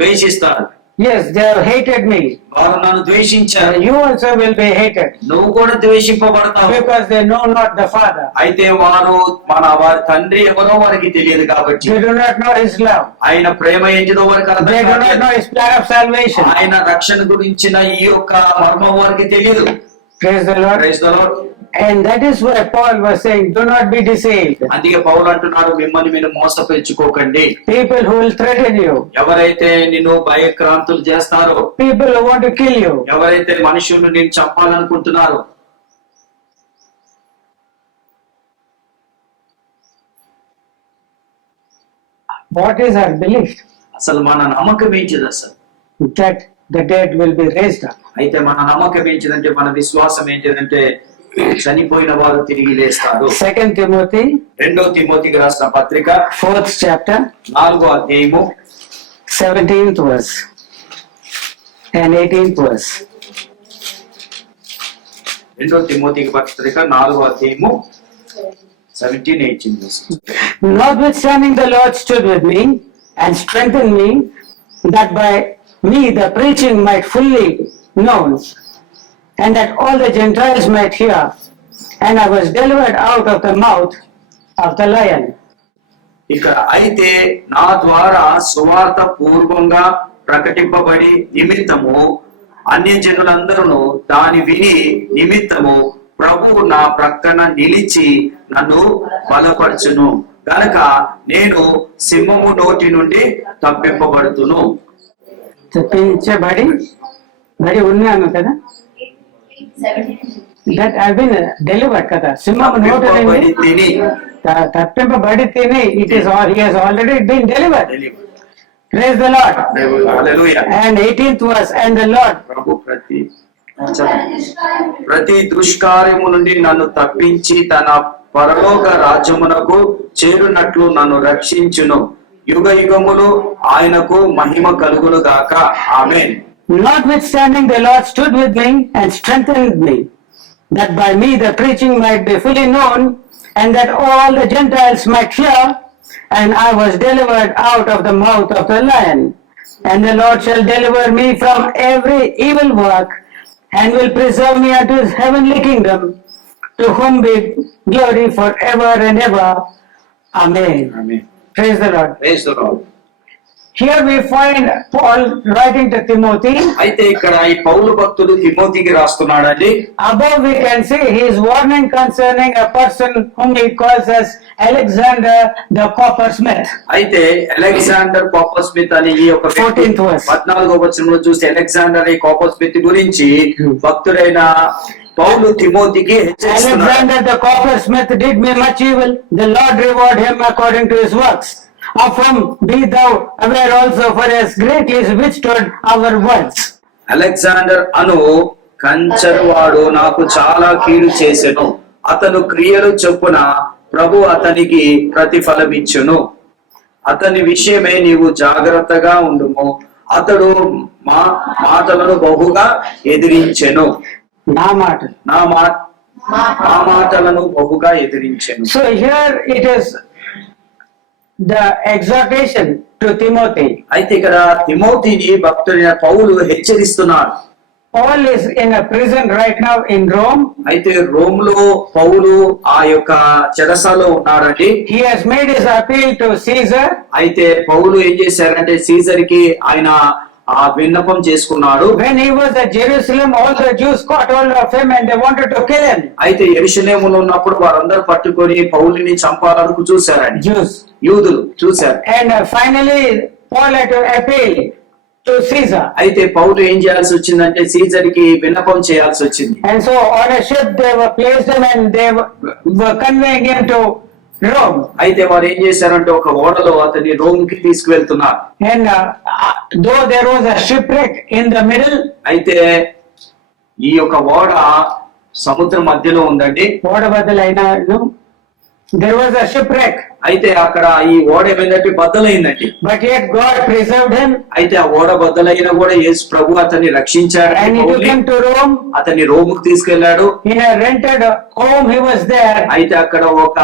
ద్వేషిస్తారు. Yes, they have hated me. వారు నన్ను ద్వేషించారు. You also will be hated. నువ్వు కూడా ద్వేషింపబడతావు. Because they know not the Father. అయితే వారి తండ్రి ఎవరో వారికి తెలియదు కాబట్టి, They do not know His love. ఆయన ప్రేమ ఏంటిదో వారికి అర్థం They do not కాదు. know His plan of salvation. ఆయన రక్షణ గురించిన ఈ యొక్క మర్మం వారికి తెలియదు. Praise the Lord. Praise the Lord. And that is why Paul was saying, do not be deceived. అందుకే పౌలు అంటున్నాడు, మిమ్మల్ని మీరు మోసపెచ్చుకోకండి. People who will threaten you. ఎవరైతే నిన్ను భయక్రాంతులు చేస్తారో, People who want to kill you. ఎవరైతే మనుషులను నేను చంపాలనుకుంటున్నారో, What is our belief? అసలు మన నమ్మకం ఏంటిది అసలు? That the dead will be raised up. అయితే మన నమ్మకం ఏంటిదంటే, మన విశ్వాసం ఏంటిదంటే, చనిపోయిన వారు తిరిగి లేస్తారు. 2 Timothy, 2 తిమోతికి రాసిన పత్రిక 4th chapter, 4వ అధ్యాయము 17th verse and 18th verse. 2 తిమోతికి పత్రిక 4వ అధ్యాయము 17-18 verse. Notwithstanding, the Lord stood with me and strengthened me, that by me the preaching might fully known, and that all the Gentiles might hear. And I was delivered out of the mouth of the lion. ఇక్కడ అయితే నా ద్వారా సువార్త పూర్వంగా ప్రకటింపబడి నిమిత్తము అన్యజనులందరూ దాని విని నిమిత్తము ప్రభువు నా ప్రక్కన నిలిచి నన్ను బలపరచును గనక నేను సింహము నోటి నుండి తప్పింపబడుతును. తప్పించబడి ఉన్నాను కదా, that I've been delivered కదా, సింహం నోటి నుండి తిని తప్పింపబడి తిని, it is all, he has already been delivered. Praise the Lord. Hallelujah. And 18th verse, and the Lord ప్రభు ప్రతి దుష్కార్యము నుండి నన్ను తప్పించి తన పరలోక రాజ్యమునకు చేరునట్లు నన్ను రక్షించును. యుగ యుగములు ఆయనకు మహిమ కలుగును గాక. ఆమేన్. Notwithstanding, the Lord stood with me and strengthened me, that by me the preaching might be fully known, and that all the Gentiles might hear. And I was delivered out of the mouth of the lion. And the Lord shall deliver me from every evil work, and will preserve me unto his heavenly kingdom, to whom be glory forever and ever. Amen. Amen. Praise the Lord. Praise the Lord. Here we find Paul writing to Timothy. అయితే ఇక్కడ ఈ పౌలు భక్తుడు తిమోతికి రాస్తున్నాడండి. Above we can see he is warning concerning a person whom he calls as Alexander the coppersmith. అయితే Alexander copper Smith అని ఈ యొక్క 14th verse. 14వ వచనంలో చూస్తే అలెగ్జాండర్ ఈ కాపర్ స్మిత్ గురించి భక్తుడైన పౌలు తిమోతికి హెచ్చరిస్తున్నాడు. Alexander the coppersmith did me much evil. The Lord reward him according to his works. Of whom be thou aware also, for he has greatly withstood our words. Alexander అను కంచరువాడు నాకు చాలా కీడు చేసెను. అతను క్రియలు చొప్పున ప్రభు అతనికి ప్రతిఫలమిచ్చును. అతని విషయమే నీవు జాగ్రత్తగా ఉండుము. అతడు మా మాటలను బహుగా ఎదిరించెను. నా మాటలను బహుగా ఎదిరించెను. So here it is the exhortation to Timothy. అయితే ఇక్కడ తిమోతిని భక్తుడైన పౌలు హెచ్చరిస్తున్నాడు. Paul is in a prison right now in Rome. అయితే రోమ్ లో పౌలు ఆ యొక్క చెరసాలో ఉన్నాడండి. He has made his appeal to Caesar. అయితే పౌలు ఏం చేశారంటే సీజర్ కి ఆయన ఆ విన్నపం చేసుకున్నాడు. When he was at Jerusalem, all the Jews caught hold of him and they wanted to kill him. అయితే యెరూషలేములో ఉన్నప్పుడు వారందరూ పట్టుకొని పౌలుని చంపాలకు చూశారండి. Jews. యూదులు చూశారు. And finally Paul had to appeal to Caesar. అయితే పౌలు ఏం చేయాల్సి వచ్చిందంటే సీజర్ కి విన్నపం చేయాల్సి వచ్చింది. And so on a ship they were placed him and they were conveying him to Rome. అయితే వారు ఏం చేశారంటే ఒక ఓడలో అతన్ని రోమ్ కి తీసుకువెళ్తున్నారు. And though there was a shipwreck in the middle, అయితే ఈ యొక్క ఓడ సముద్రం మధ్యలో ఉందండి. ఓడ బద్దలైన there was a shipwreck. అయితే అక్కడ ఈ ఓడ ఏమైందంటే బద్దలైందండి. But yet God preserved him. అయితే ఆ ఓడ బద్దలైనా కూడా యేసు ప్రభు అతన్ని రక్షించాడు. And he took him to Rome. అతన్ని రోముకు తీసుకెళ్లాడు. In a rented home he was there. అయితే అక్కడ ఒక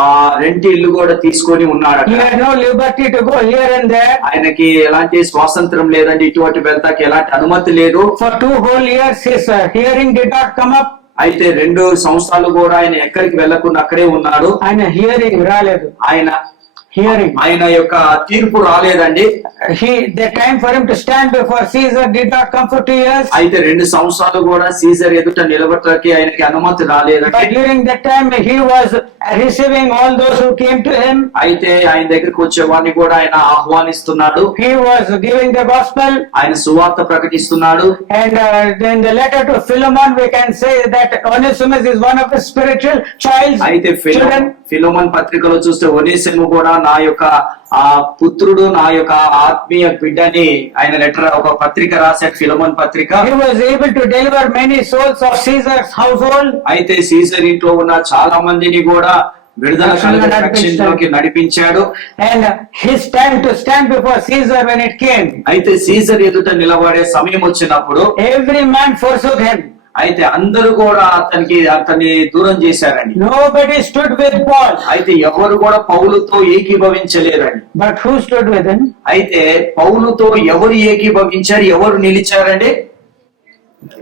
ఆ రెంట్ ఇల్లు కూడా తీసుకొని ఉన్నాడు. He had no liberty to go here and there. ఆయనకి ఎలాంటి స్వాతంత్రం లేదండి, ఇటువంటి వెళ్తాకి ఎలాంటి అనుమతి లేదు. For 2 whole years his hearing did not come up. అయితే 2 సంవత్సరాలు కూడా ఆయన ఎక్కడికి వెళ్లకుండా అక్కడే ఉన్నాడు. ఆయన హియరింగ్ రాలేదు. ఆయన hearing. ఆయన యొక్క తీర్పు రాలేదండి. The time for him to stand before Caesar did not come for 2 years. అయితే 2 సంవత్సరాలు కూడా సీజర్ ఎదుట నిలబడటానికి ఆయనకి అనుమతి రాలేదండి. But during that time he was receiving all those who came to him. అయితే ఆయన దగ్గరికి వచ్చే వారిని కూడా ఆయన ఆహ్వానిస్తున్నాడు. He was giving the gospel. ఆయన సువార్త ప్రకటిస్తున్నాడు. And in the letter to Philemon we can say that Onesimus is one of the spiritual అయితే children. ఫిలోమన్ పత్రికలో చూస్తే ఒనేసిము కూడా నా యొక్క ఆ పుత్రుడు, నా యొక్క ఆత్మీయ బిడ్డని ఆయన లెటర్ ఒక పత్రిక రాశాడు, ఫిలోమన్ పత్రిక. He was able to deliver many souls of Caesar's household. అయితే సీజర్ ఇంట్లో ఉన్న చాలా మందిని కూడా విడుదల కలిగే రక్షణలోకి నడిపించాడు. And his time to stand before Caesar when it came, అయితే సీజర్ ఎదుట నిలబడే సమయం వచ్చినప్పుడు every man forsook him. అయితే అందరూ కూడా అతన్ని దూరం చేశారండి. Nobody stood with Paul. అయితే ఎవరు కూడా పౌలుతో ఏకీభవించలేరండి. But who stood with him? అయితే పౌలుతో ఎవరు ఏకీభవించారు, ఎవరు నిలిచారండి?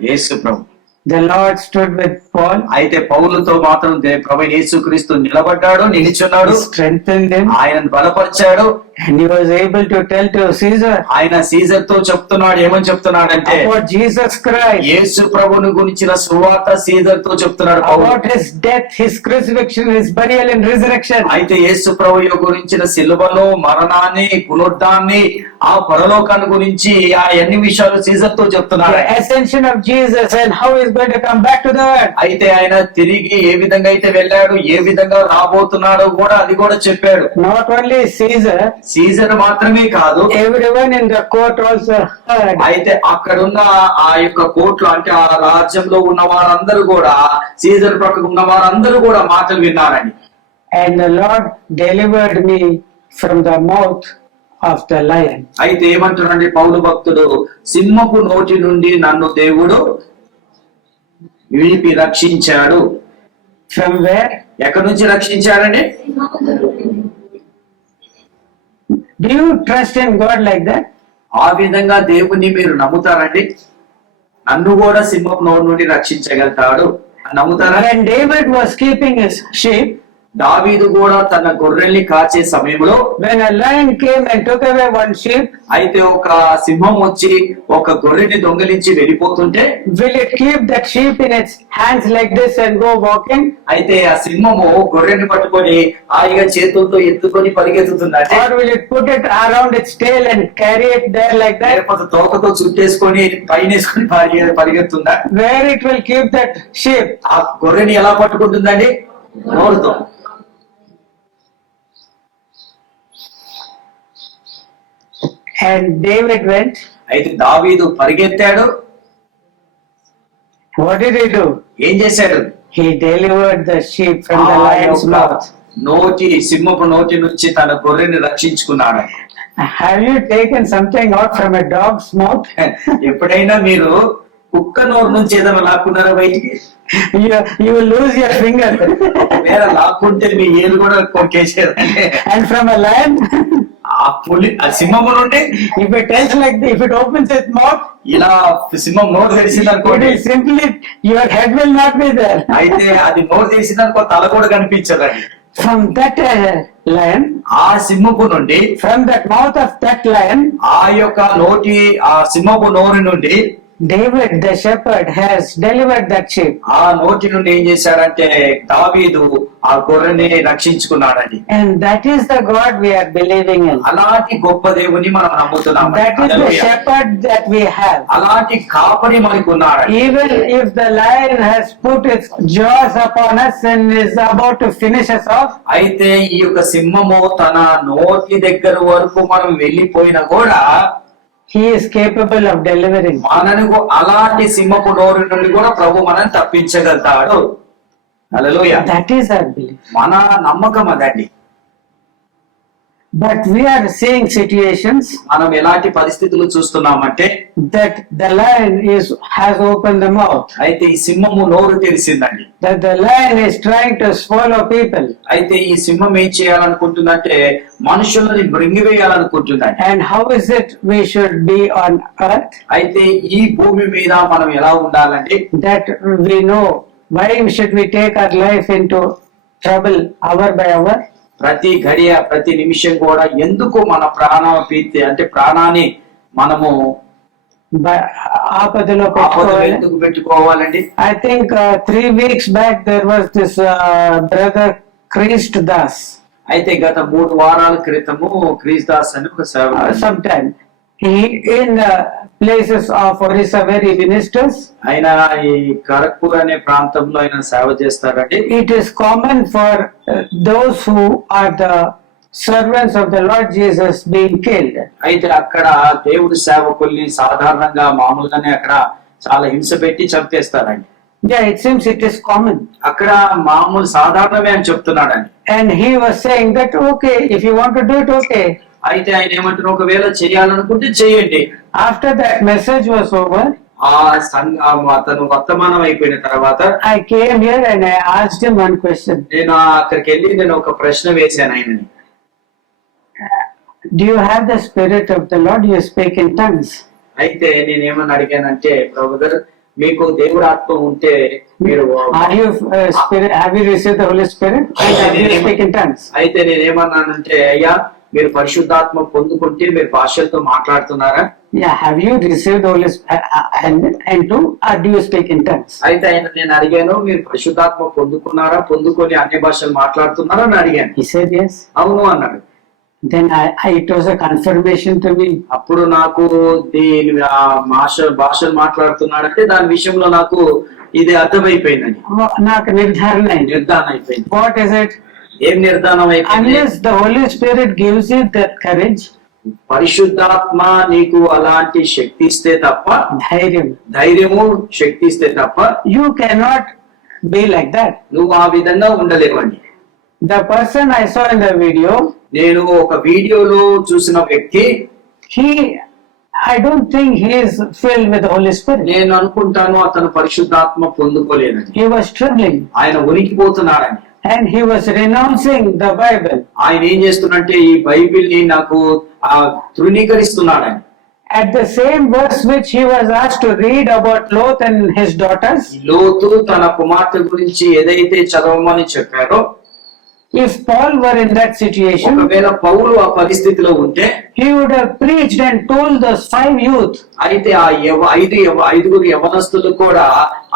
యేసు ప్రభు. The Lord stood with Paul. అయితే పౌలుతో మాత్రం ప్రభు యేసుక్రీస్తు నిలబడ్డాడు, నిలిచున్నాడు. Strengthened him. ఆయనను బలపరిచాడు. And he was able to tell to Caesar ఆయన సీజర్ తో చెప్తున్నాడు. ఏమని చెప్తున్నాడంటే about Jesus Christ, యేసు ప్రభువును గురించిన సువార్త సీజర్ తో చెప్తున్నాడు పౌలు. about his death, his crucifixion, his burial and resurrection. అయితే యేసు ప్రభువు గురించిన సిలువను, మరణాన్ని, పునరుద్ధాన్ని, ఆ పరలోకాన్ని గురించి ఆ అన్ని విషయాలు సీజర్ తో చెప్తున్నాడు. The ascension of Jesus and how he is going to come back to the earth. అయితే ఆయన తిరిగి ఏ విధంగా అయితే వెళ్ళాడు, ఏ విధంగా రాబోతున్నాడో కూడా అది కూడా చెప్పాడు. Not only Caesar, సీజర్ మాత్రమే కాదు, everyone in the court also heard. అయితే అక్కడున్న ఆ యొక్క కోర్టులో అంటే ఆ రాజ్యంలో ఉన్న వారందరూ కూడా, సీజర్ ప్రక్కన ఉన్న వారందరూ కూడా మాటలు విన్నారండి. And the Lord delivered me from the mouth of the lion. అయితే ఏమంటున్నాడు పౌలు భక్తుడు, సింహపు నోటి నుండి నన్ను దేవుడు విడిపి రక్షించాడు. From where? ఎక్కడి నుంచి రక్షించాడండి? Do you trust in God like that? ఆ విధంగా దేవుణ్ణి మీరు నమ్ముతారండి? నన్ను కూడా సింహపు నోటి నుండి రక్షించగలుగుతాడు నమ్ముతారా? When David was keeping his sheep, దావీదు కూడా తన గొర్రెల్ని కాచే సమయంలో when a lion came and took away one sheep, అయితే ఒక సింహం వచ్చి ఒక గొర్రెని దొంగిలించి వెళ్ళిపోతుంటే, will it keep that sheep in its hands like this and go walking? అయితే ఆ సింహము గొర్రెని పట్టుకొని హాయిగా చేతులతో ఎత్తుకొని పరిగెత్తుతుందంటే, Or will it put it around its tail and carry it there like that? లేకపోతే తోకతో చుట్టేసుకొని పైన వేసుకొని పరిగెత్తుందా? Where it will keep that sheep? ఆ గొర్రెని ఎలా పట్టుకుంటుందండి? నోరుతో. And David went. అయితే దావీదు పరిగెత్తాడు. What did he do? ఏం చేశాడు? He delivered the sheep from the lion's mouth. సింహపు నోటి నుంచి తన గొర్రెని రక్షించుకున్నాడు. Have you taken something out from a dog's mouth? ఎప్పుడైనా మీరు కుక్క నోరు నుంచి ఏదైనా లాక్కున్నారా బయటికి? You will lose your finger. వేరే లాక్కుంటే మీ ఏలు కూడా కొట్టేసేదండి. And from a lion, ఆ సింహము నుండి if it tells like this, if it opens its mouth, ఇలా సింహం నోరు తెరిచింది it అనుకోండి, will simply, your head will not be there. అయితే అది నోరు తెరిచింది అనుకో, తల కూడా కనిపించదండి. From that lion, ఆ సింహపు నుండి, from that mouth of that lion, ఆ యొక్క నోటి ఆ సింహపు నోరు నుండి David the shepherd has delivered that sheep. ఆ నోటి నుండి ఏం చేశాడంటే దావీదు ఆ గొర్రెని రక్షించుకున్నాడండి. And that is the God we are believing in. అలాంటి గొప్ప దేవుని మనం నమ్ముతున్నాం. That is the shepherd that we have. అలాంటి కాపరి మనకు ఉన్నాడు. Even if the lion has put its jaws upon us and is about to finish us off, అయితే ఈ యొక్క సింహము తన నోటి దగ్గర వరకు మనం వెళ్ళిపోయినా కూడా he is capable of delivering. మనకు అలాంటి సింహపు నోరు నుండి కూడా ప్రభు మనల్ని తప్పించగలుగుతాడు. హల్లెలూయా. That is our belief. మన నమ్మకం అదండి. But we are seeing situations మనం ఎలాంటి పరిస్థితులు చూస్తున్నామంటే, that the lion has opened the mouth. అయితే ఈ సింహము నోరు తెరిసిందండి. That the lion is trying to swallow people. అయితే ఈ సింహం ఏం చేయాలనుకుంటుందంటే మనుషులని మృంగివేయాలనుకుంటుందండి. And how is it we should be on earth? అయితే ఈ భూమి మీద మనం ఎలా ఉండాలంటే, That we know why should we take our life into trouble hour by hour? ప్రతి గడియ ప్రతి నిమిషం కూడా ఎందుకు మన ప్రాణాన్ని మనము ఆపదలో ఎందుకు పెట్టుకోవాలండి? I think 3 weeks back there was this brother Christ Das. అయితే గత 3 వారాల క్రితము క్రీస్ దాస్ అని ఒక సేవకుడు sometime he in places of Orissa where he ministers. ఆయన ఈ ఖరగ్పూర్ అనే ప్రాంతంలో ఆయన సేవ చేస్తారండి. It is common for those who are the servants of the Lord Jesus being killed. అయితే అక్కడ దేవుడి సేవకుల్ని సాధారణంగా మామూలుగానే అక్కడ చాలా హింస పెట్టి చంపేస్తారండి. Yeah, it seems it is common. అక్కడ మామూలు సాధారణమే అని చెప్తున్నాడండి. And he was saying that okay, if you want to do it, okay. అయితే ఆయన ఏమంటున్నారు, ఒకవేళ చేయాలనుకుంటే చేయండి. After that message was over, అతను వర్తమానం అయిపోయిన తర్వాత I came here and I asked him one question. నేను అక్కడికి వెళ్ళి నేను ఒక ప్రశ్న వేశాను ఆయనని. Do you have the spirit of the Lord? You speak in tongues. అయితే నేనేమని అడిగానంటే, బ్రదర్ మీకు దేవుడు ఆత్మ ఉంటే మీరు Are you spirit? Have you received the Holy Spirit? And do you speak in tongues? అయితే నేనేమన్నానంటే, అయ్యా మీరు పరిశుద్ధాత్మ పొందుకుంటే మీరు భాషలతో మాట్లాడుతున్నారా? Yeah, have you received the Holy Spirit and do or do you speak in tongues? అయితే నేను అడిగాను, మీరు పరిశుద్ధాత్మ పొందుకున్నారా, పొందుకొని అన్ని భాషలు మాట్లాడుతున్నారా అని అడిగాను. He said yes. అవును అన్నాడు. Then it was a confirmation to me. అప్పుడు నాకు దీని భాషలు మాట్లాడుతున్నాడంటే దాని విషయంలో నాకు ఇది అర్థమైపోయిందండి. నాకు నిర్ధారణ అయిపోయింది. What is it? ఏం నిర్ధారణ అయిపోయింది? Unless the Holy Spirit gives you that courage, పరిశుద్ధాత్మ నీకు అలాంటి శక్తి ఇస్తే తప్ప, ధైర్యము శక్తి ఇస్తే తప్ప you cannot be like that. నువ్వు ఆ విధంగా ఉండలేవండి. The person I saw in the video, నేను ఒక వీడియోలో చూసిన వ్యక్తి, I don't think he is filled with the Holy Spirit. నేను అనుకుంటాను అతను పరిశుద్ధాత్మ పొందుకోలేదని. He was trembling. ఆయన ఉనికిపోతున్నాడని. And he was renouncing the Bible. ఆయన ఏం చేస్తున్నంటే ఈ బైబిల్ ని నాకు తృణీకరిస్తున్నాడని. At the same verse which he was asked to read about Lot and his daughters, లోతు తన కుమార్తె గురించి ఏదైతే చదవమని చెప్పారో, if Paul were in that situation, ఒకవేళ పౌలు ఆ పరిస్థితిలో ఉంటే he would have preached and told those 5 youth. అయితే ఆ ఐదుగురు యవనస్తులు కూడా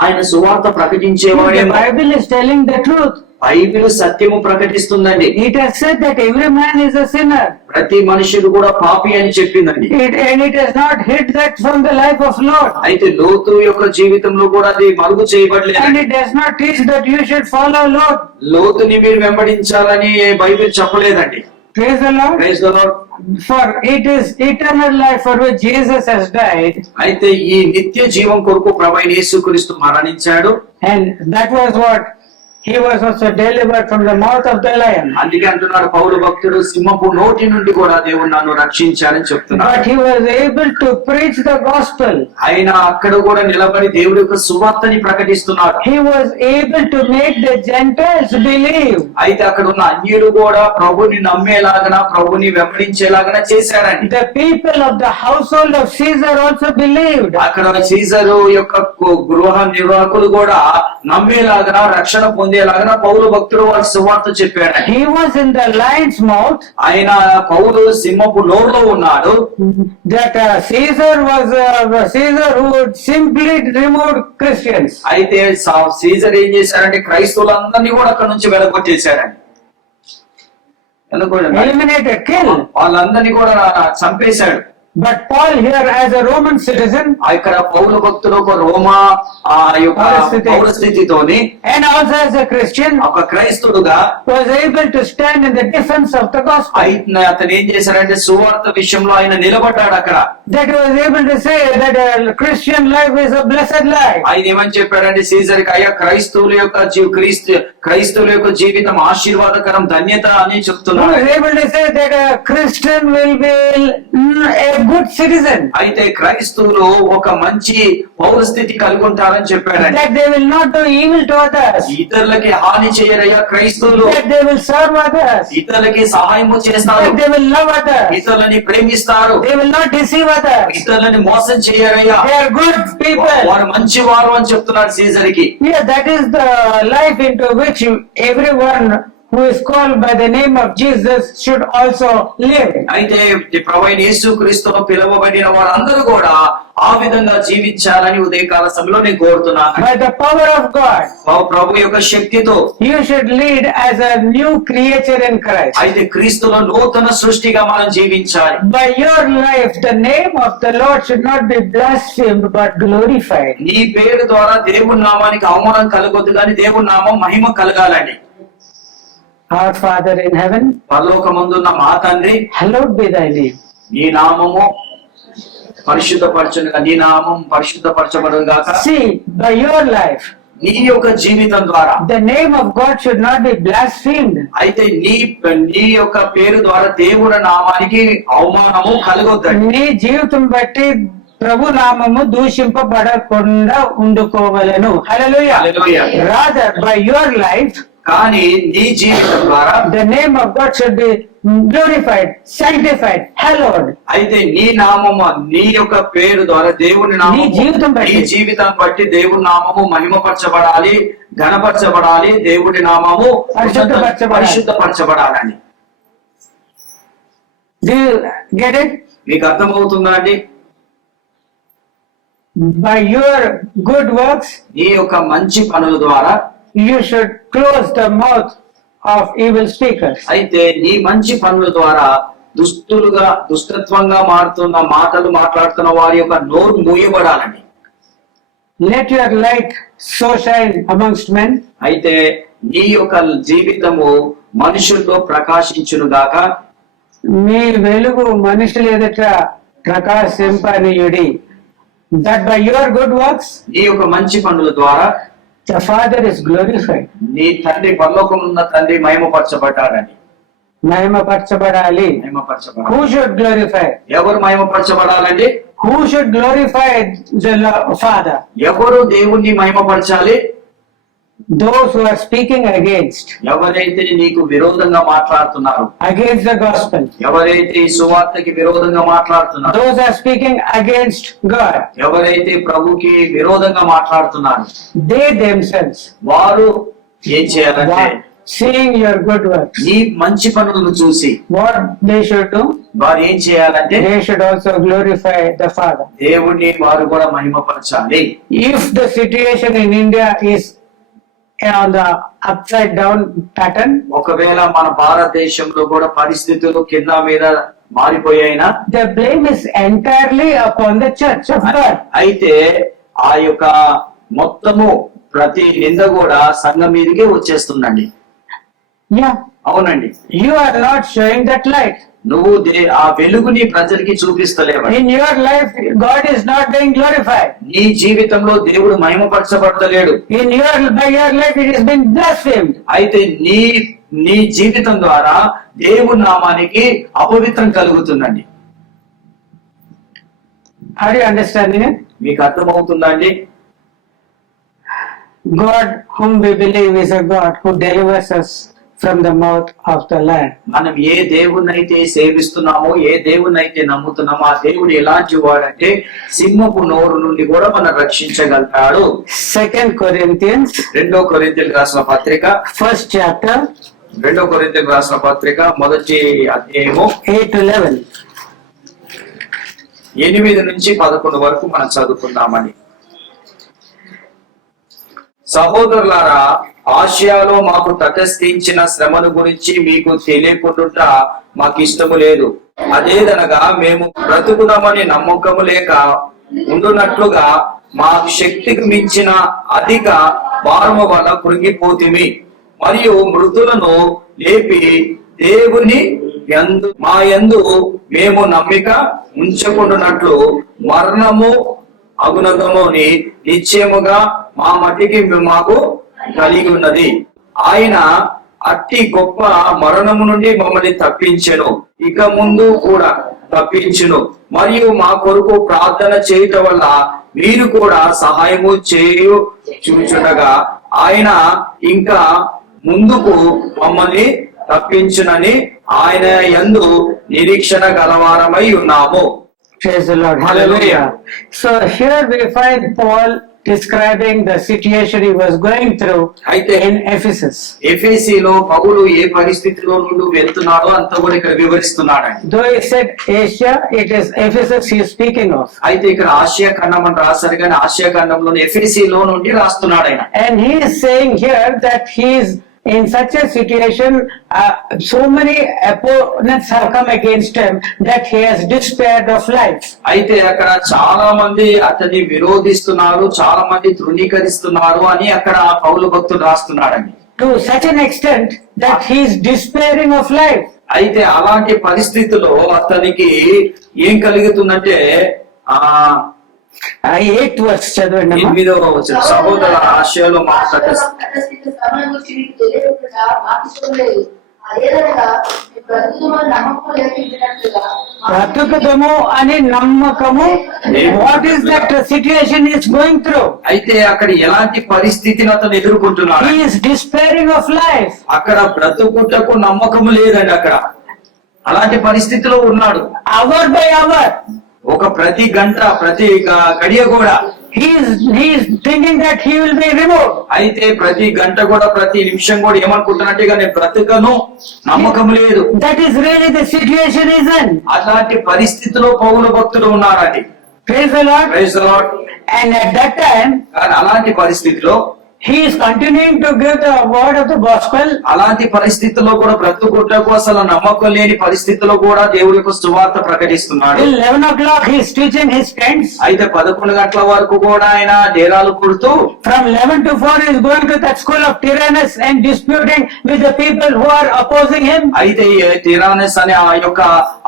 ఆయన సువార్త ప్రకటించేవాడే. The Bible is telling the truth. Bible సత్యము ప్రకటిస్తుందండి. It has said that every man is a sinner. ప్రతి మనుషుడు కూడా పాపి అని చెప్పిందండి. And it has not hid that from the life of Lot. అయితే లోతు యొక్క జీవితంలో కూడా అది మరుగు చేయబడలేదు. And it does not teach that you should follow Lot. లోతుని మీరు వెంబడించాలని బైబిల్ చెప్పలేదండి. Praise the Lord. Praise the Lord. For it is eternal life for which Jesus has died. అయితే ఈ నిత్య జీవం కొరకు ప్రభువైన యేసుక్రీస్తు మరణించాడు. And that was what he was also delivered from the mouth of the lion. అందుకే అంటున్నాడు పౌలు భక్తుడు, సింహపు నోటి నుండి కూడా దేవుడు నన్ను రక్షించాలని చెప్తున్నాడు. But he was able to preach the gospel. ఆయన అక్కడ కూడా నిలబడి దేవుడి యొక్క సువార్తని ప్రకటిస్తున్నాడు. He was able to make the Gentiles believe. అయితే అక్కడ ఉన్న అన్యులు కూడా ప్రభుని నమ్మేలాగా, ప్రభుని వెంబడించేలాగా చేశారని. The people of the household of Caesar also believed. అక్కడ సీజరు యొక్క గృహ నిర్వాహకులు కూడా నమ్మేలాగా, రక్షణ పొందేలాగా పౌలు భక్తుడు వారి సువార్త చెప్పాడు. He was in the lion's mouth. ఆయన పౌలు సింహపు నోరులో ఉన్నాడు. That Caesar who simply removed Christians. అయితే సీజర్ ఏం చేశారంటే క్రైస్తవులందరినీ కూడా అక్కడ నుంచి వెలగొట్టేశారండి. Eliminated, killed. వాళ్ళందరినీ కూడా చంపేశాడు. But Paul here as a Roman citizen, ఇక్కడ పౌలు భక్తుడు ఒక రోమా పౌరస్థితితోని and also as a Christian, ఒక క్రైస్తవుడుగా was able to stand in the defense of the gospel. అతను ఏం చేశారంటే సువార్త విషయంలో ఆయన నిలబడ్డాడు అక్కడ. That he was able to say that a Christian life is a blessed life. ఆయన ఏమని చెప్పాడంటే సీజర్కి, అయ్యా క్రైస్తవుల యొక్క జీవితం ఆశీర్వాదకరం, ధన్యత అని చెప్తున్నాడు. He was able to say that a Christian will be a good citizen. అయితే క్రైస్తవులు ఒక మంచి పౌరస్థితి కలిగి ఉంటారని చెప్పాడండి. That they will not do evil to others. ఇతరులకి హాని చేయరయ్యా క్రైస్తవులు. That they will serve others. ఇతరులకి సహాయము చేస్తారు. That they will love others. ఇతరులని ప్రేమిస్తారు. They will not deceive others. ఇతరులని మోసం చేయరయ్యా. They are good people. వారు మంచి వారు అని చెప్తున్నాడు సీజర్కి. Yeah, that is the life into which everyone who is called by the name of Jesus should also live. అయితే ప్రభువైన యేసుక్రీస్తును పిలువబడిన వారందరూ కూడా ఆ విధంగా జీవించాలని ఉదయకాల సమయంలో నేను కోరుతున్నాను. By the power of God, ప్రభు యొక్క శక్తితో you should lead as a new creature in Christ. అయితే క్రీస్తులో నూతన సృష్టిగా మనం జీవించాలి. By your life, the name of the Lord should not be blasphemed but glorified. నీ పేరు ద్వారా దేవుని నామానికి అవమానం కలగొద్దు కానీ దేవుని నామం మహిమ కలగాలని. Our Father in heaven, పరలోకమందున్న మా తండ్రి, hallowed be thy name. నీ నామము పరిశుద్ధపరచునుగా, నీ నామం పరిశుద్ధపరచబడును గాక. See, by your life, నీ యొక్క జీవితం ద్వారా the name of God should not be blasphemed. అయితే నీ యొక్క పేరు ద్వారా దేవుని నామానికి అవమానము కలగొద్దండి. నీ జీవితం బట్టి ప్రభు నామము దూషింపబడకుండా ఉండుకోవలను. హల్లెలూయా. హల్లెలూయా. Rather, by your life, కానీ నీ జీవితం ద్వారా the name of God should be glorified, sanctified, hallowed. అయితే నీ నామము, నీ యొక్క పేరు ద్వారా దేవుని నామము, నీ జీవితం బట్టి, నీ జీవితం బట్టి దేవుని నామము మహిమపరచబడాలి, ఘనపరచబడాలి, దేవుడి నామము పరిశుద్ధపరచబడాలని. Do you get it? మీకు అర్థమవుతుందా అండి? By your good works, నీ యొక్క మంచి పనుల ద్వారా you should close the mouth of evil speakers. అయితే నీ మంచి పనుల ద్వారా దుష్టత్వంగా మారుతున్న మాటలు మాట్లాడుతున్న వారి యొక్క నోరు మూయబడాలని. Let your light so shine amongst men. అయితే నీ యొక్క జీవితము మనుషుల్లో ప్రకాశించును గాక. మీ వెలుగు మనుషుల ఎదుట ప్రకాశింపనీయుడి. That by your good works, నీ యొక్క మంచి పనుల ద్వారా the Father is glorified. నీ తండ్రి పరలోకమున్న తండ్రి మహిమపరచబడ్డాడని. మహిమపరచబడాలి. Who should glorify? ఎవరు మహిమపరచబడాలండి? Who should glorify the Father? ఎవరు దేవుణ్ణి మహిమపరచాలి? Those who are speaking against. ఎవరైతే నీకు విరోధంగా మాట్లాడుతున్నారు, against the gospel. ఎవరైతే ఈ సువార్తకి విరోధంగా మాట్లాడుతున్నారు, those are speaking against God. ఎవరైతే ప్రభుకి విరోధంగా మాట్లాడుతున్నారు, they themselves, వారు ఏం చేయాలంటే seeing your good works, నీ మంచి పనులను చూసి what they should do, వారు ఏం చేయాలంటే they should also glorify the Father. దేవుణ్ణి వారు కూడా మహిమపరచాలి. If the situation in India is on the upside down pattern, ఒకవేళ మన భారతదేశంలో కూడా పరిస్థితులు కింద మీద మారిపోయాయినా, the blame is entirely upon the church of God. అయితే ఆ యొక్క మొత్తము ప్రతి నింద కూడా సంఘం మీదకే వచ్చేస్తుందండి. Yeah, అవునండి. you are not showing that light. నువ్వు ఆ వెలుగుని ప్రజలకి చూపిస్తలేవు. In your life, God is not being glorified. నీ జీవితంలో దేవుడు మహిమపరచబడతలేడు. By your life, it is being blasphemed. అయితే నీ జీవితం ద్వారా దేవుని నామానికి అపవిత్రం కలుగుతుందండి. Are you understanding it? మీకు అర్థమవుతుందా అండి? God whom we believe is a God who delivers us from the mouth of the lion. మనం ఏ దేవుణ్ణైతే సేవిస్తున్నామో, ఏ దేవుణ్ణైతే నమ్ముతున్నామో, ఆ దేవుడు ఎలాంటి వాడంటే సింహపు నోరు నుండి కూడా మనం రక్షించగలుగుతాడు. 2 Corinthians, 2 కొరింథీయులకు రాసిన పత్రిక, 1st chapter, 2 కొరింథీయులకు రాసిన పత్రిక 1వ అధ్యాయము 8-11. 8 నుంచి 11 వరకు మనం చదువుకుందామని. సహోదరులారా, ఆసియాలో మాకు తటస్థించిన శ్రమను గురించి మీకు తెలియకుండా మాకు ఇష్టము లేదు. అదేదనగా మేము బ్రతుకుదామని నమ్మకము లేక ఉండునట్లుగా మా శక్తికి మించిన అధిక భారము వల్ల కృంగిపోతిమి. మరియు మృతులను లేపి దేవుని మా యందు మేము నమ్మిక ఉంచకుండానట్లు మరణము అగునగముని నిశ్చయముగా మా మట్టికి మాకు కలిగి ఉన్నది. ఆయన అట్టి గొప్ప మరణము నుండి మమ్మల్ని తప్పించెను, ఇక ముందు కూడా తప్పించును. మరియు మా కొరకు ప్రార్థన చేయటం వల్ల మీరు కూడా సహాయము చేయు చూచుండగా ఆయన ఇంకా ముందుకు మమ్మల్ని తప్పించునని ఆయన యందు నిరీక్షణ గలవారమై ఉన్నాము. Praise the Lord. Hallelujah. So here we find Paul describing the situation he was going through అయితే in Ephesus. ఎఫెసీలో పౌలు ఏ పరిస్థితిలో నుండి వెళ్తున్నాడో అంతా కూడా ఇక్కడ వివరిస్తున్నాడండి. Though he said Asia, it is Ephesus he is speaking of. అయితే ఇక్కడ ఆసియా ఖండం అని రాశారు కానీ ఆసియా ఖండంలోని ఎఫెసీలో నుండి రాస్తున్నాడు ఆయన. And he is saying here that he is in such a situation, so many opponents have come against him that he has despaired of life. అయితే అక్కడ చాలా మంది అతన్ని విరోధిస్తున్నారు, చాలా మంది తృణీకరిస్తున్నారు అని అక్కడ పౌలు భక్తుడు రాస్తున్నాడండి. To such an extent that he is despairing of life. అయితే అలాంటి పరిస్థితిలో అతనికి ఏం కలుగుతుందంటే 8th verse చదవండి అమ్మా. 8వ వచనం సహోదర ఆశయాలు మాట్లాడే బ్రతుకుతాము అని నమ్మకము. What is that situation is going through? అయితే అక్కడ ఎలాంటి పరిస్థితిని అతను ఎదుర్కొంటున్నాడు? He is despairing of life. అక్కడ బ్రతుకుటకు నమ్మకము లేదండి. అక్కడ అలాంటి పరిస్థితిలో ఉన్నాడు. అవర్ బై అవర్, ఒక ప్రతి గంట ప్రతి గడియ కూడా he is thinking that he will be removed. అయితే ప్రతి గంట కూడా ప్రతి నిమిషం కూడా ఏమనుకుంటున్నట్టు నేను బ్రతుకను, నమ్మకం లేదు. That is really the situation is in. అలాంటి పరిస్థితిలో పౌలు భక్తుడు ఉన్నారండి. Praise the Lord. Praise the Lord. And at that time కానీ అలాంటి పరిస్థితిలో he is continuing to give the word of the gospel. అలాంటి పరిస్థితుల్లో కూడా బ్రతుకుటకు అసలు నమ్మకం లేని పరిస్థితిలో కూడా దేవుడి యొక్క సువార్త ప్రకటిస్తున్నాడు. Till 11 o'clock he is teaching his friends. అయితే 11 గంటల వరకు కూడా ఆయన డేరాలు కుడుతూ From 11 to 4 he is going to that school of Tyrannus and disputing with the people who are opposing him. అయితే టిరానస్ అనే ఆ యొక్క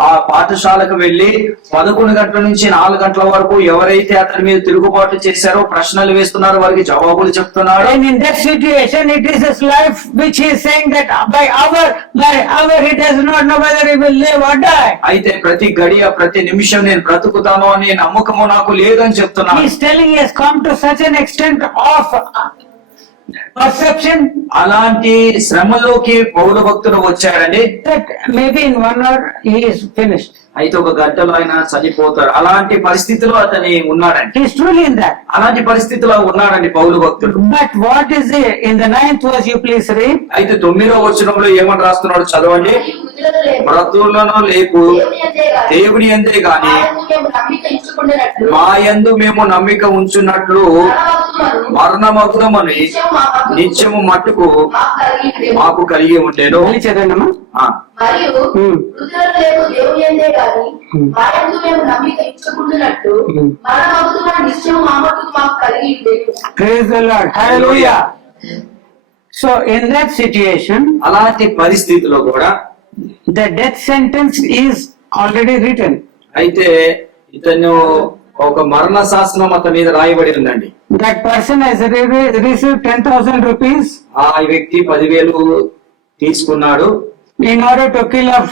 ఆ పాఠశాలకు వెళ్లి 11 గంటల నుంచి 4 గంటల వరకు ఎవరైతే అతని మీద తిరుగుబాటు చేశారో ప్రశ్నలు వేస్తున్నారో వారికి జవాబులు చెప్తున్నాడు. And in that situation, it is his life which he is saying that by hour he does not know whether he will live or die. అయితే ప్రతి గడియ ప్రతి నిమిషం నేను బ్రతుకుతాను అనే నమ్మకము నాకు లేదని చెప్తున్నాను. He is telling he has come to such an extent of perception అలాంటి శ్రమలోకి పౌలు భక్తుడు వచ్చాడండి. that maybe in 1 hour he is finished. అయితే ఒక గంటలో ఆయన చనిపోతాడు. అలాంటి పరిస్థితిలో అతని ఉన్నాడండి. He is truly in that. అలాంటి పరిస్థితిలో ఉన్నాడండి పౌలు భక్తుడు. But what is it in the 9th verse? You please read. అయితే 9వ వచనంలో ఏమని రాస్తున్నాడు చదవండి. మృతులను లేపు దేవుని అంతే గాని మా యందు మేము నమ్మిక ఉంచున్నట్లు మరణమగుదమని నిత్యము మట్టుకు మాకు కలిగి ఉండేను. మళ్ళీ చదవండమ్మా. మరియు మృతులను లేపు దేవుని యందే గాని మా యందు మేము నమ్మిక ఉంచుకున్నట్టు మరణమగుదమ నిశ్చయం మా మట్టుకు మాకు కలిగి ఉండేను. Praise the Lord. Hallelujah. So in that situation, అలాంటి పరిస్థితిలో కూడా the death sentence is already written. అయితే ఇతను ఒక మరణ శాసనం అతని మీద రాయబడి ఉందండి. That person has received 10,000 rupees ఆ వ్యక్తి 10,000 తీసుకున్నాడు in order to kill off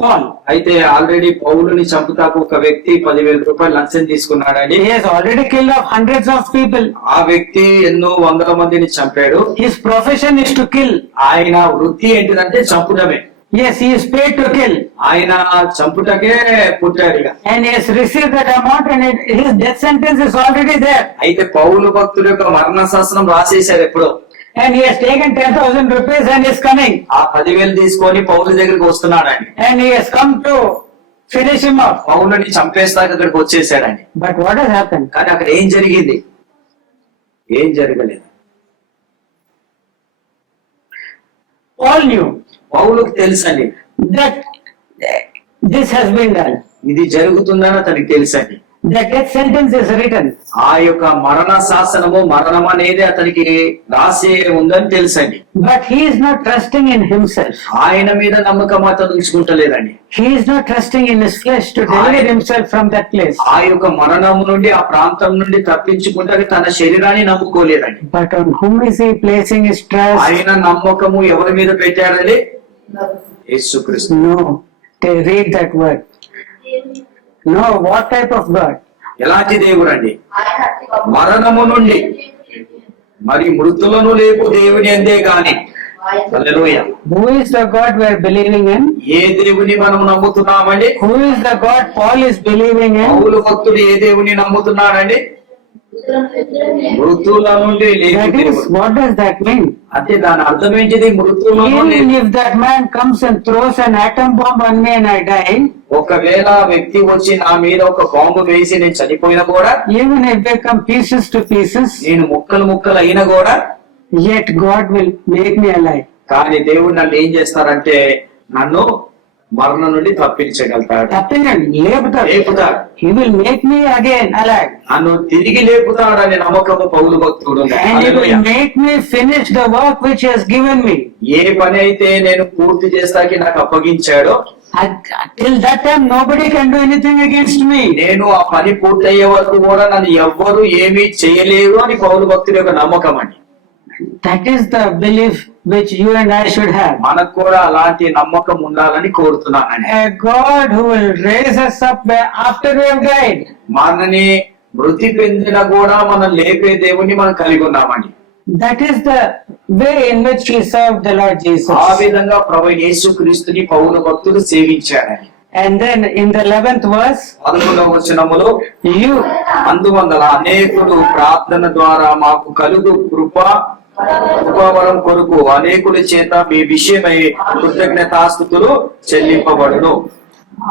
Paul. అయితే ఆల్రెడీ పౌలుని చంపుతాకు ఒక వ్యక్తి 10,000 రూపాయలు లంచం తీసుకున్నాడని. He has already killed off hundreds of people. ఆ వ్యక్తి ఎన్నో వందల మందిని చంపాడు. His profession is to kill. ఆయన వృత్తి ఏంటిదంటే చంపుటమే. Yes, he is paid to kill. ఆయన చంపుటకే పుట్టాడు ఇక. And he has received that amount and his death sentence is already there. అయితే పౌలు భక్తుడు యొక్క మరణ శాసనం రాసేశారు ఎప్పుడో. And he has taken 10,000 rupees and is coming. ఆ 10,000 తీసుకొని పౌలు దగ్గరికి వస్తున్నాడండి. And he has come to finish him off. పౌలుని చంపేస్తాక అక్కడికి వచ్చేసాడండి. But what has happened? కానీ అక్కడ ఏం జరిగింది? ఏం జరగలేదు. Paul knew పౌలుకు తెలుసండి that this has been done. ఇది జరుగుతుందని అతనికి తెలుసండి. The death sentence is written. ఆ యొక్క మరణ శాసనము మరణం అనేది అతనికి రాసే ఉందని తెలుసండి. But he is not trusting in himself. ఆయన మీద నమ్మకం అతను ఉంచుకుంటలేదండి. He is not trusting in his flesh to deliver himself from that place. ఆ యొక్క మరణం నుండి ఆ ప్రాంతం నుండి తప్పించుకుంటే తన శరీరాన్ని నమ్ముకోలేదండి. But on whom is he placing his trust? ఆయన నమ్మకము ఎవరి మీద పెట్టాడండి? యేసుక్రీస్తు. No. They read that word. No. What type of God? ఎలాంటి దేవుడు అండి? ఆయన అతి గొప్ప మరణము నుండి మరి మృతులను లేపు దేవుని అందే కాని. హల్లెలూయా. Who is the God we are believing in? ఏ దేవుని మనం నమ్ముతున్నామండి? Who is the God Paul is believing in? పౌలు భక్తుడు ఏ దేవుని నమ్ముతున్నాడండి? మృతుల నుండి లేపు That is, దేవుడు. what does that mean? అంటే దాని అర్థం ఏంటిది? మృతుల నుండి Even if that man comes and throws an atom bomb on me and I die, ఒకవేళ ఆ వ్యక్తి వచ్చి నా మీద ఒక బాంబు వేసి నేను చనిపోయినా కూడా, even if they come pieces to pieces, నేను ముక్కలు అయినా కూడా, yet God will make me alive. కానీ దేవుడు నన్ను ఏం చేస్తారంటే నన్ను మరణం నుండి తప్పించగలుగుతాడు, లేపుతాడు. He will make me again alive. నన్ను తిరిగి లేపుతాడనే నమ్మకము పౌలు భక్తుడు. And he will make me finish the work which he has given me. ఏ పని అయితే నేను పూర్తి చేస్తాకి నాకు అప్పగించాడో, Till that time nobody can do anything against me. నేను ఆ పని పూర్తయ్యే వరకు కూడా నన్ను ఎవ్వరు ఏమీ చేయలేరు అని పౌలు భక్తుడి యొక్క నమ్మకం అండి. That is the belief which you and I should have. మనకు కూడా అలాంటి నమ్మకం ఉండాలని కోరుతున్నానండి. A God who will raise us up after we have died. మనని మృతి పొందిన కూడా మనం లేపే దేవుని మనం కలిగి ఉన్నామండి. That is the way in which we serve the Lord Jesus. ఆ విధంగా ప్రభువైన యేసుక్రీస్తుని పౌలు భక్తుడు సేవించాడని. And then in the 11th verse, 11వ వచనములో, you అందువల్ల అనేకులు ప్రార్థన ద్వారా మాకు కలుగు కృపావరం కొరకు అనేకుల చేత మీ విషయమై కృతజ్ఞతాస్తుతులు చెల్లింపబడును.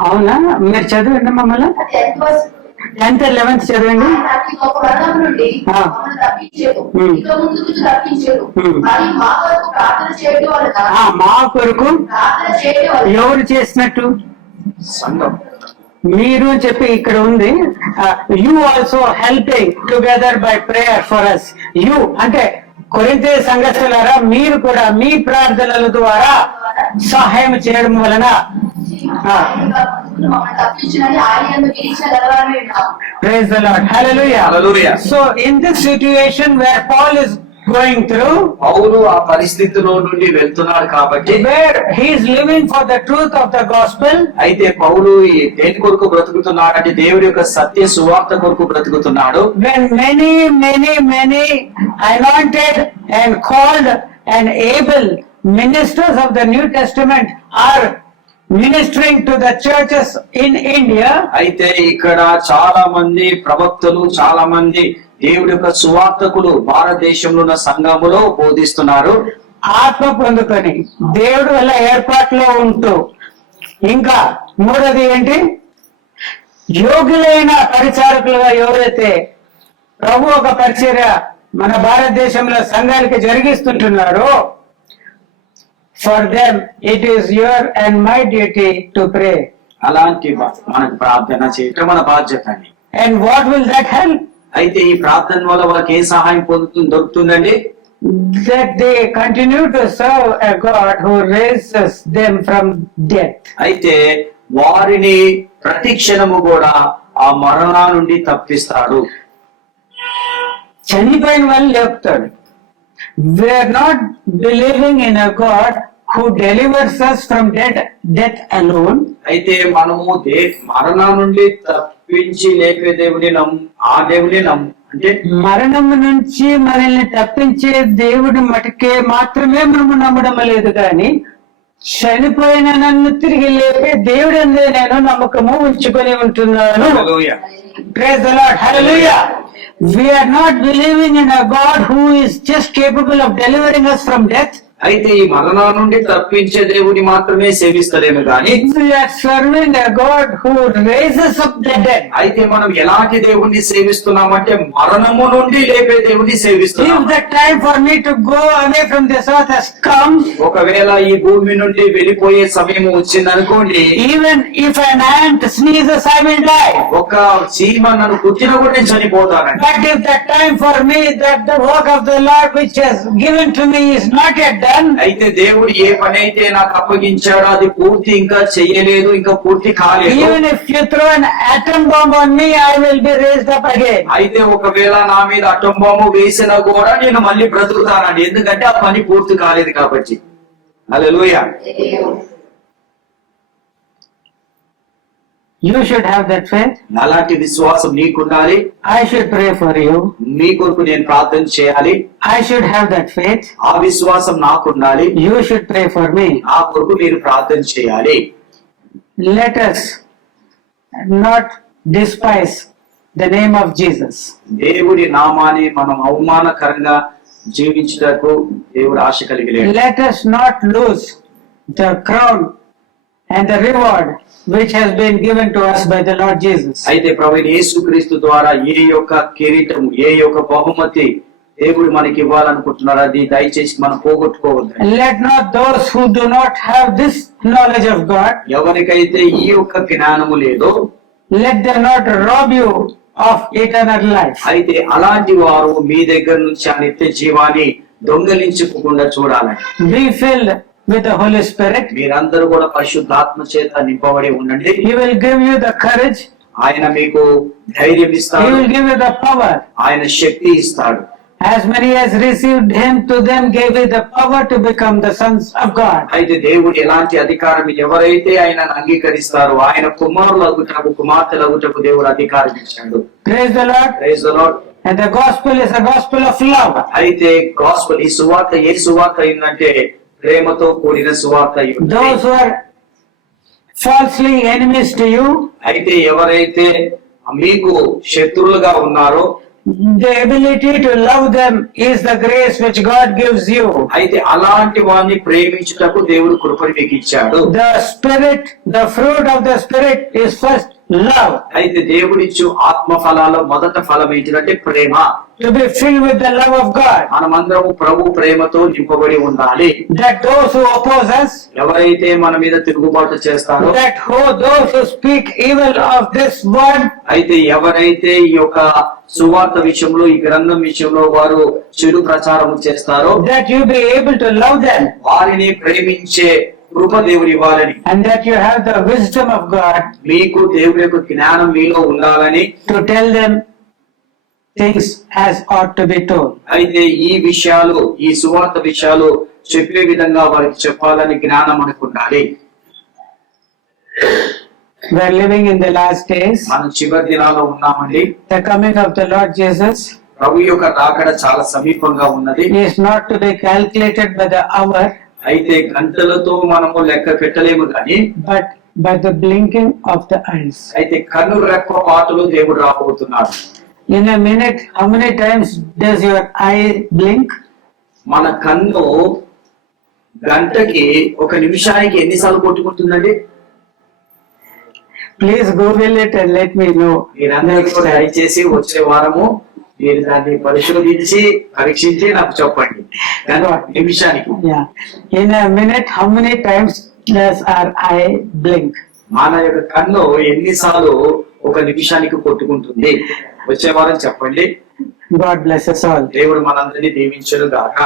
అవునా? మీరు చదవండి మమ్మల్ని 10th 11th చదవండి. మా కొరకు ఎవరు చేసినట్టు? సంఘం. మీరు చెప్పి ఇక్కడ ఉంది, you also helping together by prayer for us. You అంటే కొరింథీ సంఘస్థులారా, మీరు కూడా మీ ప్రార్థనల ద్వారా సహాయం చేయడం వలన praise the Lord, hallelujah. Hallelujah. So in this situation where Paul is going through, పౌలు ఆ పరిస్థితిలో నుండి వెళ్తున్నాడు కాబట్టి, where he is living for the truth of the gospel, అయితే పౌలు దేని కొరకు బ్రతుకుతున్నాడు అంటే దేవుడి యొక్క సత్య సువార్త కొరకు బ్రతుకుతున్నాడు. when many anointed and called and able ministers of the New Testament are ministering to the churches in India, అయితే ఇక్కడ చాలా మంది ప్రవక్తలు, చాలా మంది దేవుడి యొక్క సువార్తకులు భారతదేశంలో ఉన్న సంఘములో బోధిస్తున్నారు. ఆత్మ పొందుకొని దేవుడు వల్ల ఏర్పాట్లో ఉంటూ, ఇంకా మూడోది ఏంటి, యోగులైన పరిచారకులుగా ఎవరైతే ప్రభు ఒక పరిచర్య మన భారతదేశంలో సంఘాలకి జరిగిస్తుంటున్నారో, for them it is your and my duty to pray. అలాంటి మనకు ప్రార్థన చేయటం మన బాధ్యత అండి. And what will that help? అయితే ఈ ప్రార్థన వల్ల వాళ్ళకి ఏ సహాయం దొరుకుతుందండి? That they continue to serve a God who raises them from death. అయితే వారిని ప్రతి క్షణము కూడా ఆ మరణా నుండి తప్పిస్తాడు. చనిపోయిన వాళ్ళు లేపుతాడు. We are not believing in a God who delivers us from death alone. అయితే మనము మరణం నుండి తప్పించి లేపే దేవుని ఆ దేవుని అంటే మరణం నుంచి మనల్ని తప్పించే దేవుడి మటుకే మాత్రమే మనము నమ్మడం లేదు, కానీ చనిపోయిన నన్ను తిరిగి లేపే దేవుడు అందే నేను నమ్మకము ఉంచుకొని ఉంటున్నాను. Praise the Lord, hallelujah. We are not believing in a God who is just capable of delivering us from death. అయితే ఈ మరణా నుండి తప్పించే దేవుని మాత్రమే సేవిస్తలేము కానీ, We are serving a God who raises up the dead. అయితే మనం ఎలాంటి దేవుణ్ణి సేవిస్తున్నామంటే మరణము నుండి లేపే దేవుణ్ణి సేవిస్తున్నాం. If the time for me to go away from this earth has come, ఒకవేళ ఈ భూమి నుండి వెళ్ళిపోయే సమయం వచ్చింది అనుకోండి, even if an ant sneezes, I will die. ఒక చీమ నన్ను కుట్టిన కూడా నేను చనిపోతానండి. But if the time for me that the work of the Lord which has given to me is not yet done, అయితే దేవుడు ఏ పని అయితే నాకు అప్పగించాడో అది పూర్తి ఇంకా చెయ్యలేదు, ఇంకా పూర్తి కాలేదు. even if you throw an atom bomb on me, I will be raised up again. అయితే ఒకవేళ నా మీద అటం బాంబు వేసినా కూడా నేను మళ్ళీ బ్రతుకుతానండి, ఎందుకంటే ఆ పని పూర్తి కాలేదు కాబట్టి. హల్లెలూయా. You should have that faith. అలాంటి విశ్వాసం నీకుండాలి. I should pray for you. మీ కొరకు నేను ప్రార్థన చేయాలి. I should have that faith. ఆ విశ్వాసం నాకుండాలి. You should pray for me. ఆ కొరకు మీరు ప్రార్థన చేయాలి. Let us not despise the name of Jesus. దేవుడి నామాన్ని మనం అవమానకరంగా జీవించుటకు దేవుడు ఆశ కలిగి లేడు. Let us not lose the crown and the reward which has been given to us by the Lord Jesus. అయితే ప్రభువైన యేసుక్రీస్తు ద్వారా ఏ యొక్క కిరీటం, ఏ యొక్క బహుమతి దేవుడు మనకి ఇవ్వాలనుకుంటున్నారో అది దయచేసి మనం పోగొట్టుకోవద్దు. Let not those who do not have this knowledge of God, ఎవరికైతే ఈ యొక్క జ్ఞానము లేదో let them not rob you of eternal life. అయితే అలాంటి వారు మీ దగ్గర నుంచి ఆ నిత్య జీవాన్ని దొంగలించుకోకుండా చూడాలి. Be filled with the Holy Spirit. మీరందరూ కూడా పరిశుద్ధాత్మ చేత నింపబడి ఉండండి. He will give you the courage. ఆయన మీకు ధైర్యం He ఇస్తాడు, will give you the power. ఆయన శక్తి ఇస్తాడు. As many as received him, to them gave he the power to become the sons of God. అయితే దేవుడు ఎలాంటి అధికారం, ఎవరైతే ఆయనను అంగీకరిస్తారో ఆయన కుమారులగుటకు కుమార్తెలగుటకు దేవుడు అధికారం ఇచ్చాడు. Praise the Lord. Praise the Lord. And the gospel is a gospel of love. అయితే గాస్పెల్, ఈ సువార్త ఏ సువార్త అయిందంటే ప్రేమతో కూడిన సువార్త అయి ఉంది. Those who are falsely enemies to you, అయితే ఎవరైతే మీకు శత్రువులుగా ఉన్నారో the ability to love them is the grace which God gives you. అయితే అలాంటి వారిని ప్రేమించుటకు దేవుడు కృపను మీకు ఇచ్చాడు. The spirit, the fruit of the spirit is first love. అయితే దేవుడిచ్చు ఆత్మ ఫలాల్లో మొదట ఫలం ఏంటంటే ప్రేమ. To be filled with the love of God. మనమందరము ప్రభు ప్రేమతో నింపబడి ఉండాలి. That those who oppose us, ఎవరైతే మన మీద తిరుగుబాటు చేస్తారో, that those who speak evil of this word, అయితే ఎవరైతే ఈ యొక్క సువార్త విషయంలో, ఈ గ్రంథం విషయంలో వారు చెడు ప్రచారం చేస్తారో, that you be able to love them, వారిని ప్రేమించే కృప దేవుడు ఇవ్వాలని, and that you have the wisdom of God మీకు దేవుడి యొక్క జ్ఞానం మీలో ఉండాలని, to tell them things as ought to be told. అయితే ఈ విషయాలు, ఈ సువార్త విషయాలు చెప్పే విధంగా వారికి చెప్పాలని జ్ఞానం మనకు ఉండాలి. We are living in the last days. మనం చివరి దినాల్లో ఉన్నామండి. The coming of the Lord Jesus ప్రభు యొక్క రాకడ చాలా సమీపంగా ఉన్నది. is not to be calculated by the hour, అయితే గంటలతో మనము లెక్క పెట్టలేము కానీ, but by the blinking of the eyes. అయితే కన్ను రెప్ప పాటలు దేవుడు రాబోతున్నాడు. In a minute, how many times does your eye blink? మన కన్ను గంటకి, ఒక నిమిషానికి ఎన్నిసార్లు కొట్టుకుంటుందండి? Please Google it and let me know. మీరందరూ Next కూడా time. దయచేసి వచ్చే వారము మీరు దాన్ని పరిశోధించి పరీక్షించి నాకు చెప్పండి. నిమిషానికి Yeah. In a minute, how many times does our eye blink? మన యొక్క కన్ను ఎన్నిసార్లు ఒక నిమిషానికి కొట్టుకుంటుంది? వచ్చే వారం చెప్పండి. God bless us all. దేవుడు మనందరినీ దీవించును గాక.